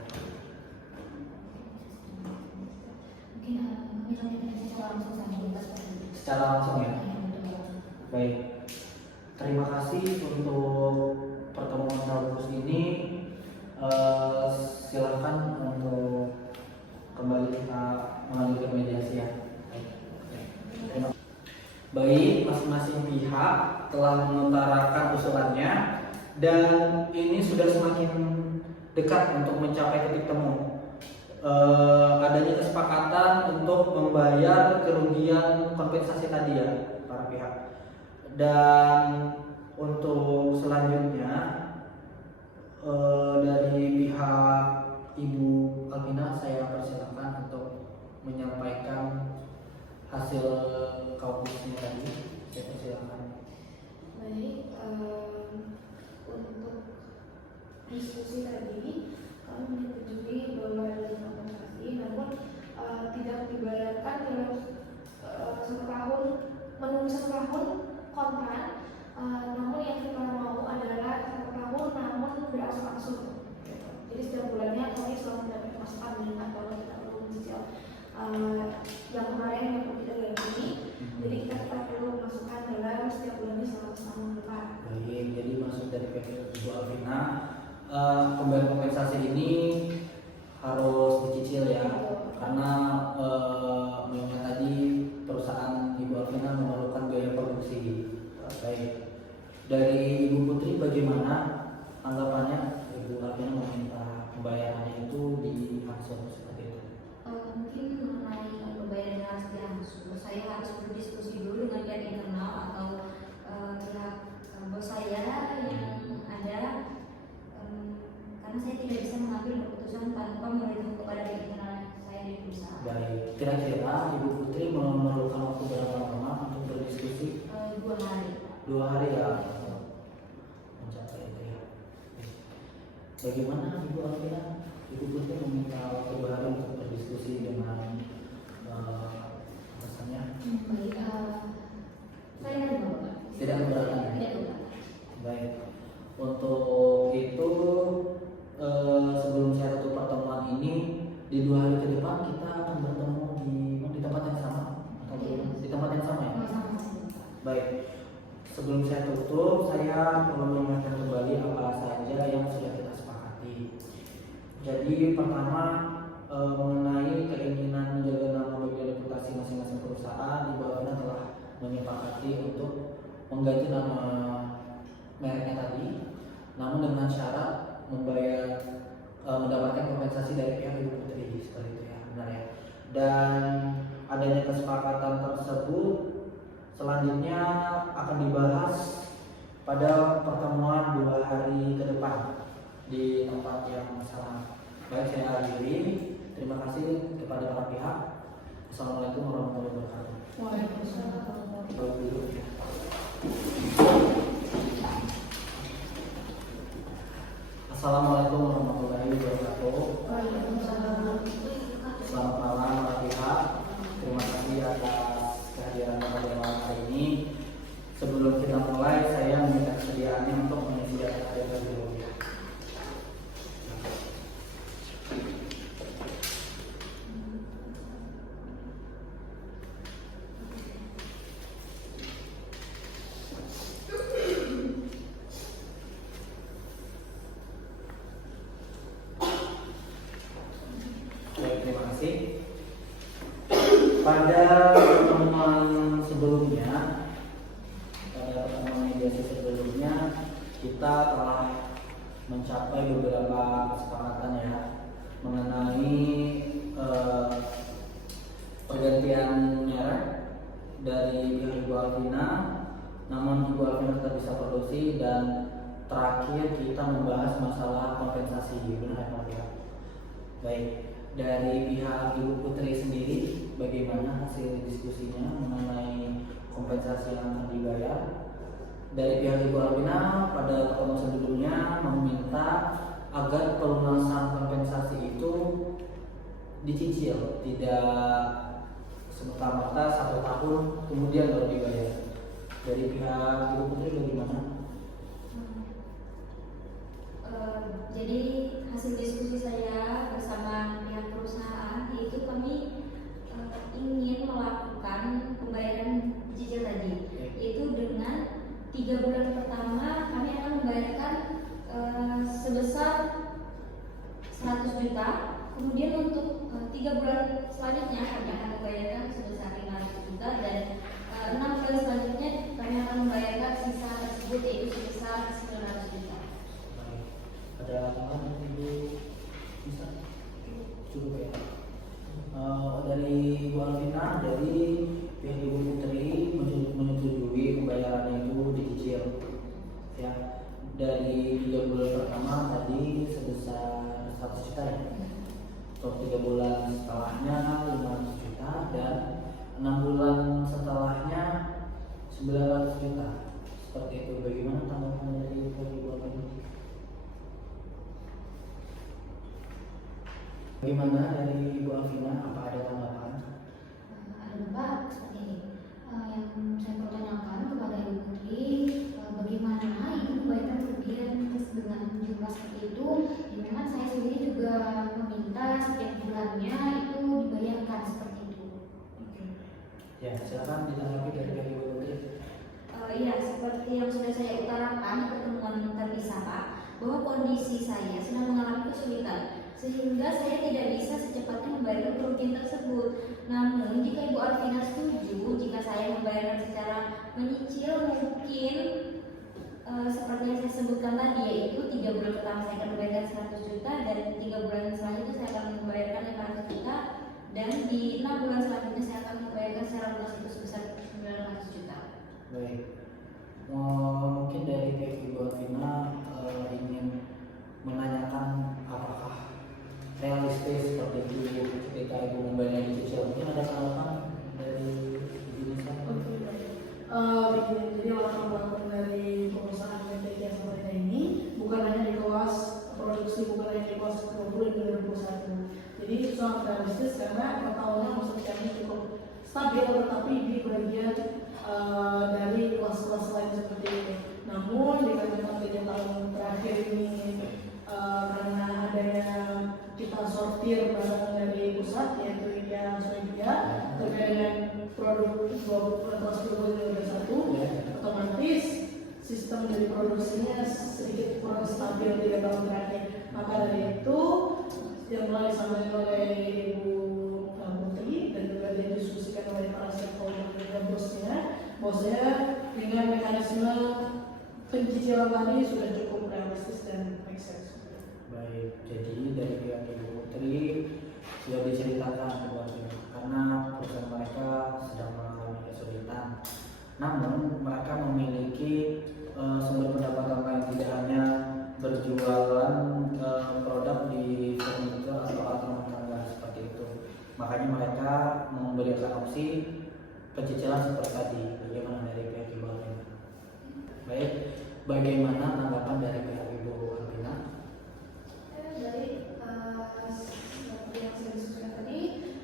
Mungkin kami sampaikan secara langsung sama kita seperti itu. Secara langsung ya. Baik. Terima kasih untuk pertemuan kampus ini. Silakan untuk kembali kita melanjutkan mediasi ya. Baik, masing-masing pihak telah mengutarakan usulannya dan ini sudah semakin dekat untuk mencapai titik temu. Adanya kesepakatan untuk membayar kerugian kompensasi tadi ya para pihak. Dan untuk selanjutnya dari pihak Ibu Alvina saya persilakan untuk menyampaikan hasil kampusnya tadi. Saya persilakan. Baik, untuk diskusi tadi kami menyetujui bahwa ada kompensasi, namun tidak dibayarkan dalam 1 tahun, menunggu 1 tahun kontrak. Namun yang kita mau adalah 1 tahun namun berangsur-angsur. Jadi setiap bulannya kami selalu mendapat masukan atau kita perlu mencicil yang kemarin yang kita ini. Jadi kita perlu masukan dalam setiap bulannya selama setahun depan. Baik, jadi maksud dari pihak Ibu Alvina pembayaran kompensasi ini harus dicicil ya, karena memang tadi perusahaan Ibu Alvina memerlukan biaya produksi. Baik, dari Ibu Putri bagaimana anggapannya? Ibu Alvina meminta pembayarannya itu diangsur seperti itu. Mungkin mengenai pembayaran yang harus diangsur, saya harus berdiskusi dulu dengan pihak internal atau pihak bos saya yang ada, karena saya tidak bisa mengambil keputusan tanpa merujuk kepada pihak internal saya di perusahaan. Baik, kira-kira Ibu Putri memerlukan waktu berapa lama untuk berdiskusi? 2 hari. 2 hari ya, mencapai itu ya. Bagaimana Ibu Alvina? Ibu Putri meminta waktu 2 hari untuk berdiskusi dengan atasannya. Baik, saya tidak tahu. Tidak keberatan ya? Tidak tahu. Baik, untuk itu sebelum saya tutup pertemuan ini, di 2 hari ke depan kita akan bertemu di tempat yang sama atau di tempat yang sama ya? Baik, sebelum saya tutup, saya perlu mengingatkan kembali apa saja yang sudah kita sepakati. Jadi pertama mengenai keinginan menjaga nama baik dan reputasi masing-masing perusahaan, Ibu Alvina telah menyepakati untuk mengganti nama mereknya tadi, namun dengan syarat mendapatkan kompensasi dari pihak Ibu Putri seperti itu ya, benar ya. Dan adanya kesepakatan tersebut selanjutnya akan dibahas pada pertemuan 2 hari ke depan di tempat yang sama. Baik, saya akhiri. Terima kasih kepada para pihak. Assalamualaikum warahmatullahi wabarakatuh. Waalaikumsalam. Assalamualaikum warahmatullahi wabarakatuh. Waalaikumsalam. Selamat malam para pihak. Terima kasih atas kehadiran pada malam hari ini. Sebelum kita mulai, saya meminta kesediaannya untuk mengisi data terlebih dahulu. Baik, terima kasih. Pada pertemuan sebelumnya, mediasi sebelumnya, kita telah mencapai beberapa kesepakatan ya mengenai pergantian merek dari pihak Ibu Alvina, namun Ibu Alvina tetap bisa produksi, dan terakhir kita membahas masalah kompensasi. Benar ya? Baik, dari pihak Ibu Putri sendiri bagaimana hasil diskusinya mengenai kompensasi yang akan dibayar? Dari pihak Ibu Alvina pada pertemuan sebelumnya meminta agar pelunasan kompensasi itu dicicil, tidak semerta-merta 1 tahun kemudian baru dibayar. Dari pihak Ibu Putri bagaimana? Jadi hasil diskusi saya bersama pihak perusahaan yaitu kami ingin melakukan pembayaran cicil tadi, yaitu dengan 3 bulan pertama kami akan membayarkan sebesar 100 juta, kemudian untuk 3 bulan selanjutnya kami akan membayarkan sebesar 500 juta, dan 6 bulan selanjutnya kami akan membayarkan sisa tersebut yaitu sebesar 900 juta. Ada tambahan Ibu? Bisa? Cukup ya? Dari Ibu Alvina, dari pihak Ibu Putri menyetujui pembayarannya itu dicicil ya, dari 3 bulan pertama tadi sebesar 100 juta ya, untuk 3 bulan setelahnya 500 juta, dan 6 bulan setelahnya 900 juta. Seperti itu. Bagaimana tanggapan dari Ibu Alvina? Bagaimana dari Ibu Alvina? Apa ada tanggapan? Ada Bapak seperti ini. Yang saya pertanyakan kepada Ibu Putri, bagaimana Ibu membayarkan kerugian dengan jumlah seperti itu? Dimana saya sendiri juga meminta setiap bulannya itu dibayarkan seperti itu. Ya, silakan ditanggapi dari pihak Ibu Putri. Iya, seperti yang sudah saya utarakan di pertemuan terpisah Pak, bahwa kondisi saya sedang mengalami kesulitan sehingga saya tidak bisa secepatnya membayar kerugian tersebut. Namun jika Ibu Alvina setuju jika saya membayarkan secara menyicil, mungkin seperti yang saya sebutkan tadi, yaitu 3 bulan pertama saya akan membayarkan 100 juta, dan 3 bulan selanjutnya saya akan membayarkan 500 juta, dan di 6 bulan selanjutnya saya akan membayarkan secara lunas itu sebesar 900 juta. Baik, mungkin dari pihak Ibu Alvina ingin menanyakan apakah realistis seperti itu ketika Ibu membayar dicicil. Mungkin ada tanggapan dari Ibu Nisa? Oke, baik. Jadi latar belakang dari perusahaan PT Jasa Marga ini bukan hanya di kelas produksi, bukan hanya di kelas 20 dan 2021. Jadi sangat realistis karena pertahunan maksud kami cukup stabil, tetapi di bagian dari kelas-kelas lain seperti itu. Namun dikarenakan 3 tahun terakhir ini karena adanya kita sortir barang dari pusat, yaitu India Swedia terkait dengan produk kelas 2021, otomatis sistem dari produksinya sedikit kurang stabil 3 tahun terakhir. Maka dari itu yang telah disampaikan oleh Ibu Putri dan juga didiskusikan oleh para stakeholder dan bosnya, bahwasanya dengan mekanisme pencicilan tadi sudah cukup realistis dan make sense. Baik, jadi dari pihak Ibu Putri sudah diceritakan karena perusahaan mereka sedang mengalami kesulitan. Namun mereka memiliki sumber pendapatan lain, tidak hanya berjualan produk di furniture atau alat rumah tangga seperti itu. Makanya mereka memberikan opsi pencicilan seperti tadi. Bagaimana dari pihak Ibu Alvina? Baik, bagaimana tanggapan dari pihak Ibu Alvina? Dari seperti yang saya diskusikan tadi,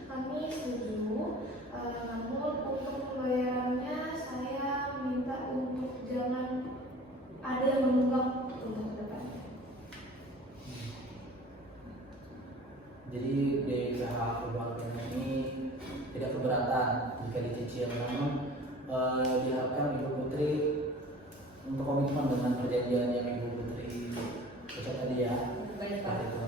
kami setuju. Namun untuk pembayarannya saya minta untuk jangan ada yang menunggak untuk ke depan. Jadi dari pihak Ibu Alvina ini tidak keberatan jika dicicil, namun diharapkan Ibu Putri untuk komitmen dengan perjanjian yang Ibu Putri baca tadi ya. Baik Pak. Itu.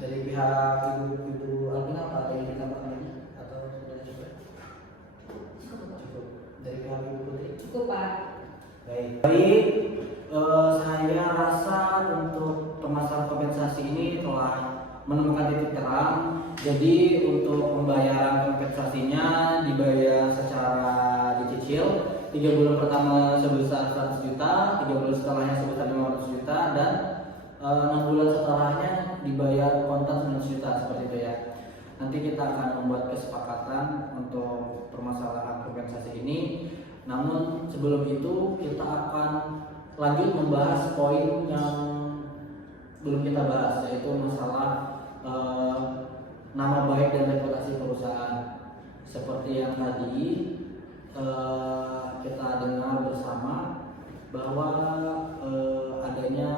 Dari pihak Ibu Alvina apa ada yang ditambahkan lagi atau sudah cukup? Cukup. Dari pihak Ibu Putri? Cukup Pak. Baik, saya rasa untuk permasalahan kompensasi ini telah menemukan titik terang. Jadi untuk pembayaran kompensasinya dibayar secara cicil. 3 bulan pertama sebesar 100 juta, 3 bulan setelahnya sebesar 500 juta, dan 6 bulan setelahnya dibayar kontan 100 juta, seperti itu ya. Nanti kita akan membuat kesepakatan untuk permasalahan kompensasi ini. Namun sebelum itu kita akan lanjut membahas poin yang belum kita bahas, yaitu masalah nama baik dan reputasi perusahaan. Seperti yang tadi kita dengar bersama bahwa adanya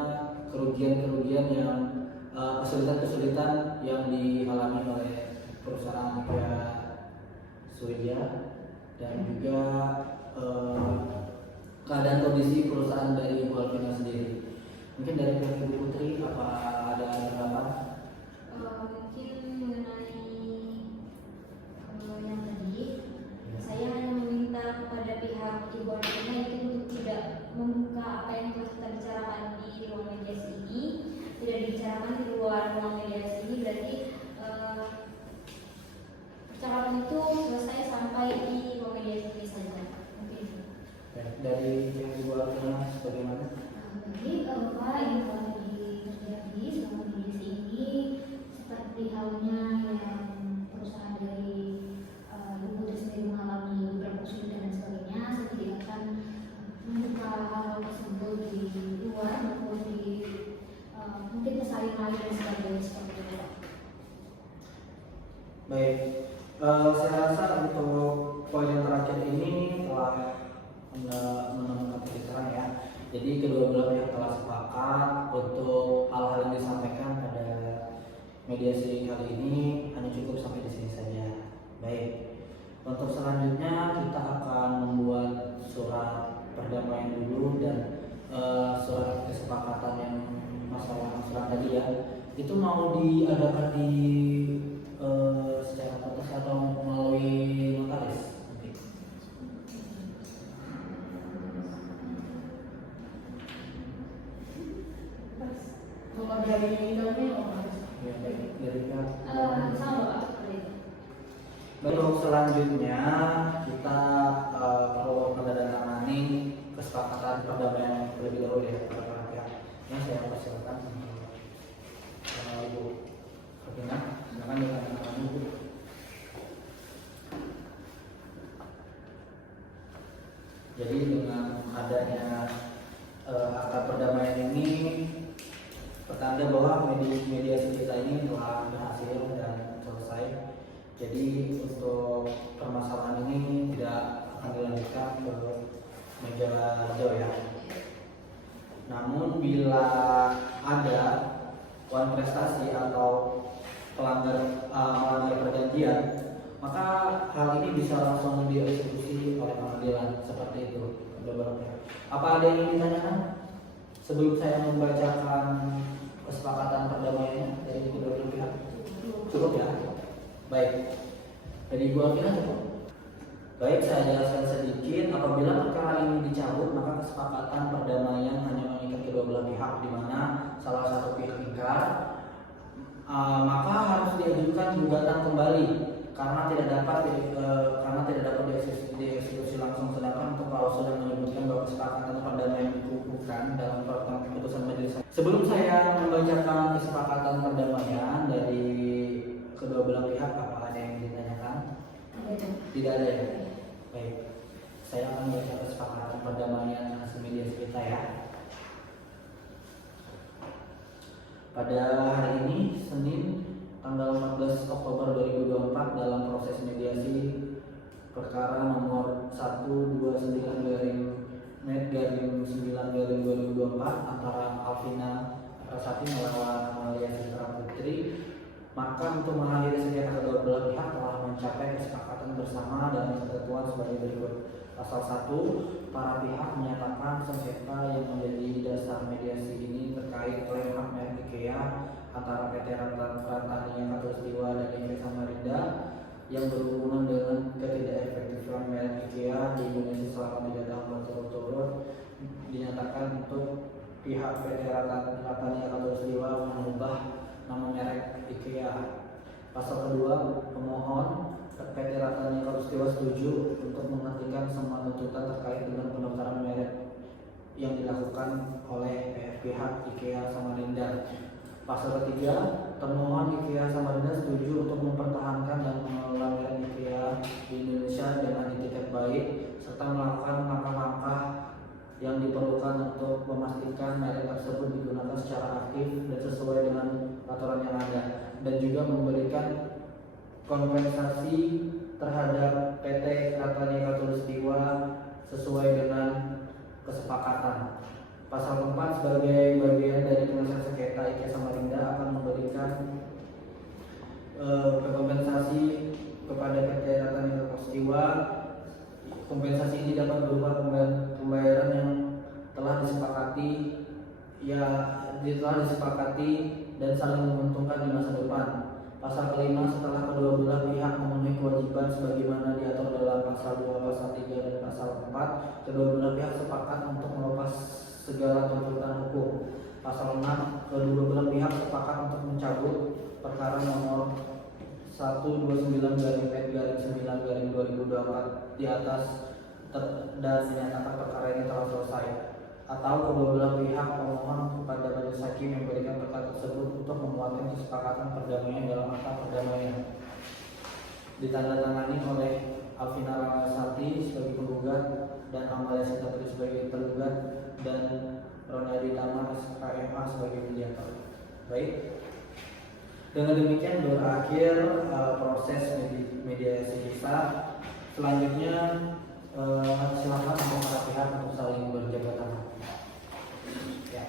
kerugian-kerugian yang kesulitan-kesulitan yang dialami oleh perusahaan IKEA Swedia, dan juga keadaan kondisi perusahaan dari Ibu Alvina sendiri. Mungkin dari pihak Ibu Putri, apa ada pendapat? Mungkin mengenai yang tadi, saya hanya meminta kepada pihak Ibu Alvina itu untuk tidak membuka apa yang telah kita bicarakan di ruang mediasi ini, tidak dibicarakan di luar ruang mediasi ini. Berarti percakapan itu selesai sampai di ruang mediasi ini saja. Mungkin itu. Dari pihak Ibu Alvina bagaimana? Jadi Bapak yang telah terjadi selama mediasi ini, seperti halnya yang perusahaan dari Ibu Putri sendiri mengalami beberapa kesulitan dan sebagainya, saya tidak akan membuka hal tersebut di luar maupun di mungkin kesaling lain dan sebagainya seperti itu. Baik, saya rasa untuk poin yang terakhir ini telah menemukan titik terang ya. Jadi kedua belah pihak telah sepakat untuk hal-hal yang disampaikan pada mediasi kali ini hanya cukup sampai di sini saja. Baik, untuk selanjutnya kita akan membuat surat perdamaian dulu, dan surat kesepakatan yang masalah surat tadi ya, itu mau diadakan di secara tertulis atau melalui notaris? Kalau dari kami Ya, dari pihak. Sama Bapak seperti itu. Untuk selanjutnya kita perlu menandatangani kesepakatan perdamaian terlebih dahulu ya para pihak. Yang saya persilakan Ibu Alvina, silakan ditandatangani Ibu. Jadi dengan adanya akta perdamaian ini pertanda bahwa mediasi kita ini telah berhasil dan selesai. Jadi untuk permasalahan ini tidak akan dilanjutkan ke meja hijau ya. Namun bila ada prestasi atau melanggar perjanjian, maka hal ini bisa langsung dieksekusi oleh pengadilan, seperti itu. Apa ada yang ingin ditanyakan sebelum saya membacakan kesepakatan perdamaiannya dari kedua belah pihak? Cukup ya? Baik, dari Ibu Alvina cukup? Baik, saya jelaskan sedikit. Apabila perkara ini dicabut, maka kesepakatan perdamaian hanya mengikat kedua belah pihak, di mana salah satu pihak ingkar, maka harus diajukan gugatan kembali karena tidak dapat dieksekusi langsung. Sedangkan untuk klausul yang menyebutkan bahwa kesepakatan perdamaian itu bukan dalam keputusan majelis. Sebelum saya membacakan kesepakatan perdamaian dari kedua belah pihak, apa ada yang ditanyakan? Tidak ada ya? Baik, saya akan membaca kesepakatan perdamaian hasil mediasi kita ya. Pada hari ini, Senin, tanggal 14 Oktober 2024, dalam proses mediasi perkara nomor 129/9/2024 antara Alvina Prasati melawan Amalia Citra Putri, maka untuk mengakhiri sengketa kedua belah pihak telah mencapai kesepakatan bersama dalam ketentuan sebagai berikut. Pasal 1, para pihak menyatakan sengketa yang menjadi dasar mediasi ini terkait klaim hak merek IKEA antara PT Rantania Khatulistiwa dan IKEA Samarinda yang berhubungan dengan ketidakefektifan merek IKEA di Indonesia selama 3 tahun berturut-turut. Dinyatakan untuk pihak PT Rantania Khatulistiwa mengubah nama merek IKEA. Pasal kedua, pemohon PT Ratani Katulistiwa setuju untuk menghentikan semua tuntutan terkait dengan pendaftaran merek yang dilakukan oleh pihak IKEA Samarinda. Pasal ketiga, termohon IKEA Samarinda setuju untuk mempertahankan dan mengelola merek IKEA di Indonesia dengan etiket baik serta melakukan langkah-langkah yang diperlukan untuk memastikan merek tersebut digunakan secara aktif dan sesuai dengan aturan yang ada, dan juga memberikan kompensasi terhadap PT Ratani Katulistiwa sesuai dengan kesepakatan. Pasal 4, sebagai bagian dari penyelesaian sengketa, IKEA Samarinda akan memberikan kompensasi kepada PT Ratani Katulistiwa. Kompensasi ini dapat berupa pembayaran yang telah disepakati dan saling menguntungkan di masa depan. Pasal kelima, setelah kedua belah pihak memenuhi kewajiban sebagaimana diatur dalam pasal 2, pasal 3, dan pasal 4, kedua belah pihak sepakat untuk melepas segala tuntutan hukum. Pasal 6, kedua belah pihak sepakat untuk mencabut perkara nomor 129/PET/9/2024 di atas dan menyatakan perkara ini telah selesai, atau kedua belah pihak memohon kepada majelis hakim yang memberikan perkara tersebut untuk menguatkan kesepakatan perdamaian dalam akta perdamaian ditandatangani oleh Alvina Rangasati sebagai penggugat dan Amalia Sintatri sebagai tergugat dan Ronaldi Tama SKMA sebagai mediator. Baik, dengan demikian berakhir proses mediasi kita. Selanjutnya silakan untuk para pihak untuk saling berjabat tangan. Ya.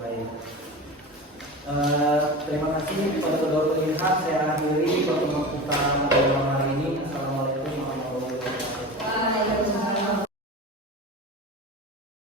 Baik. Terima kasih kepada kedua pihak. Saya akhiri pertemuan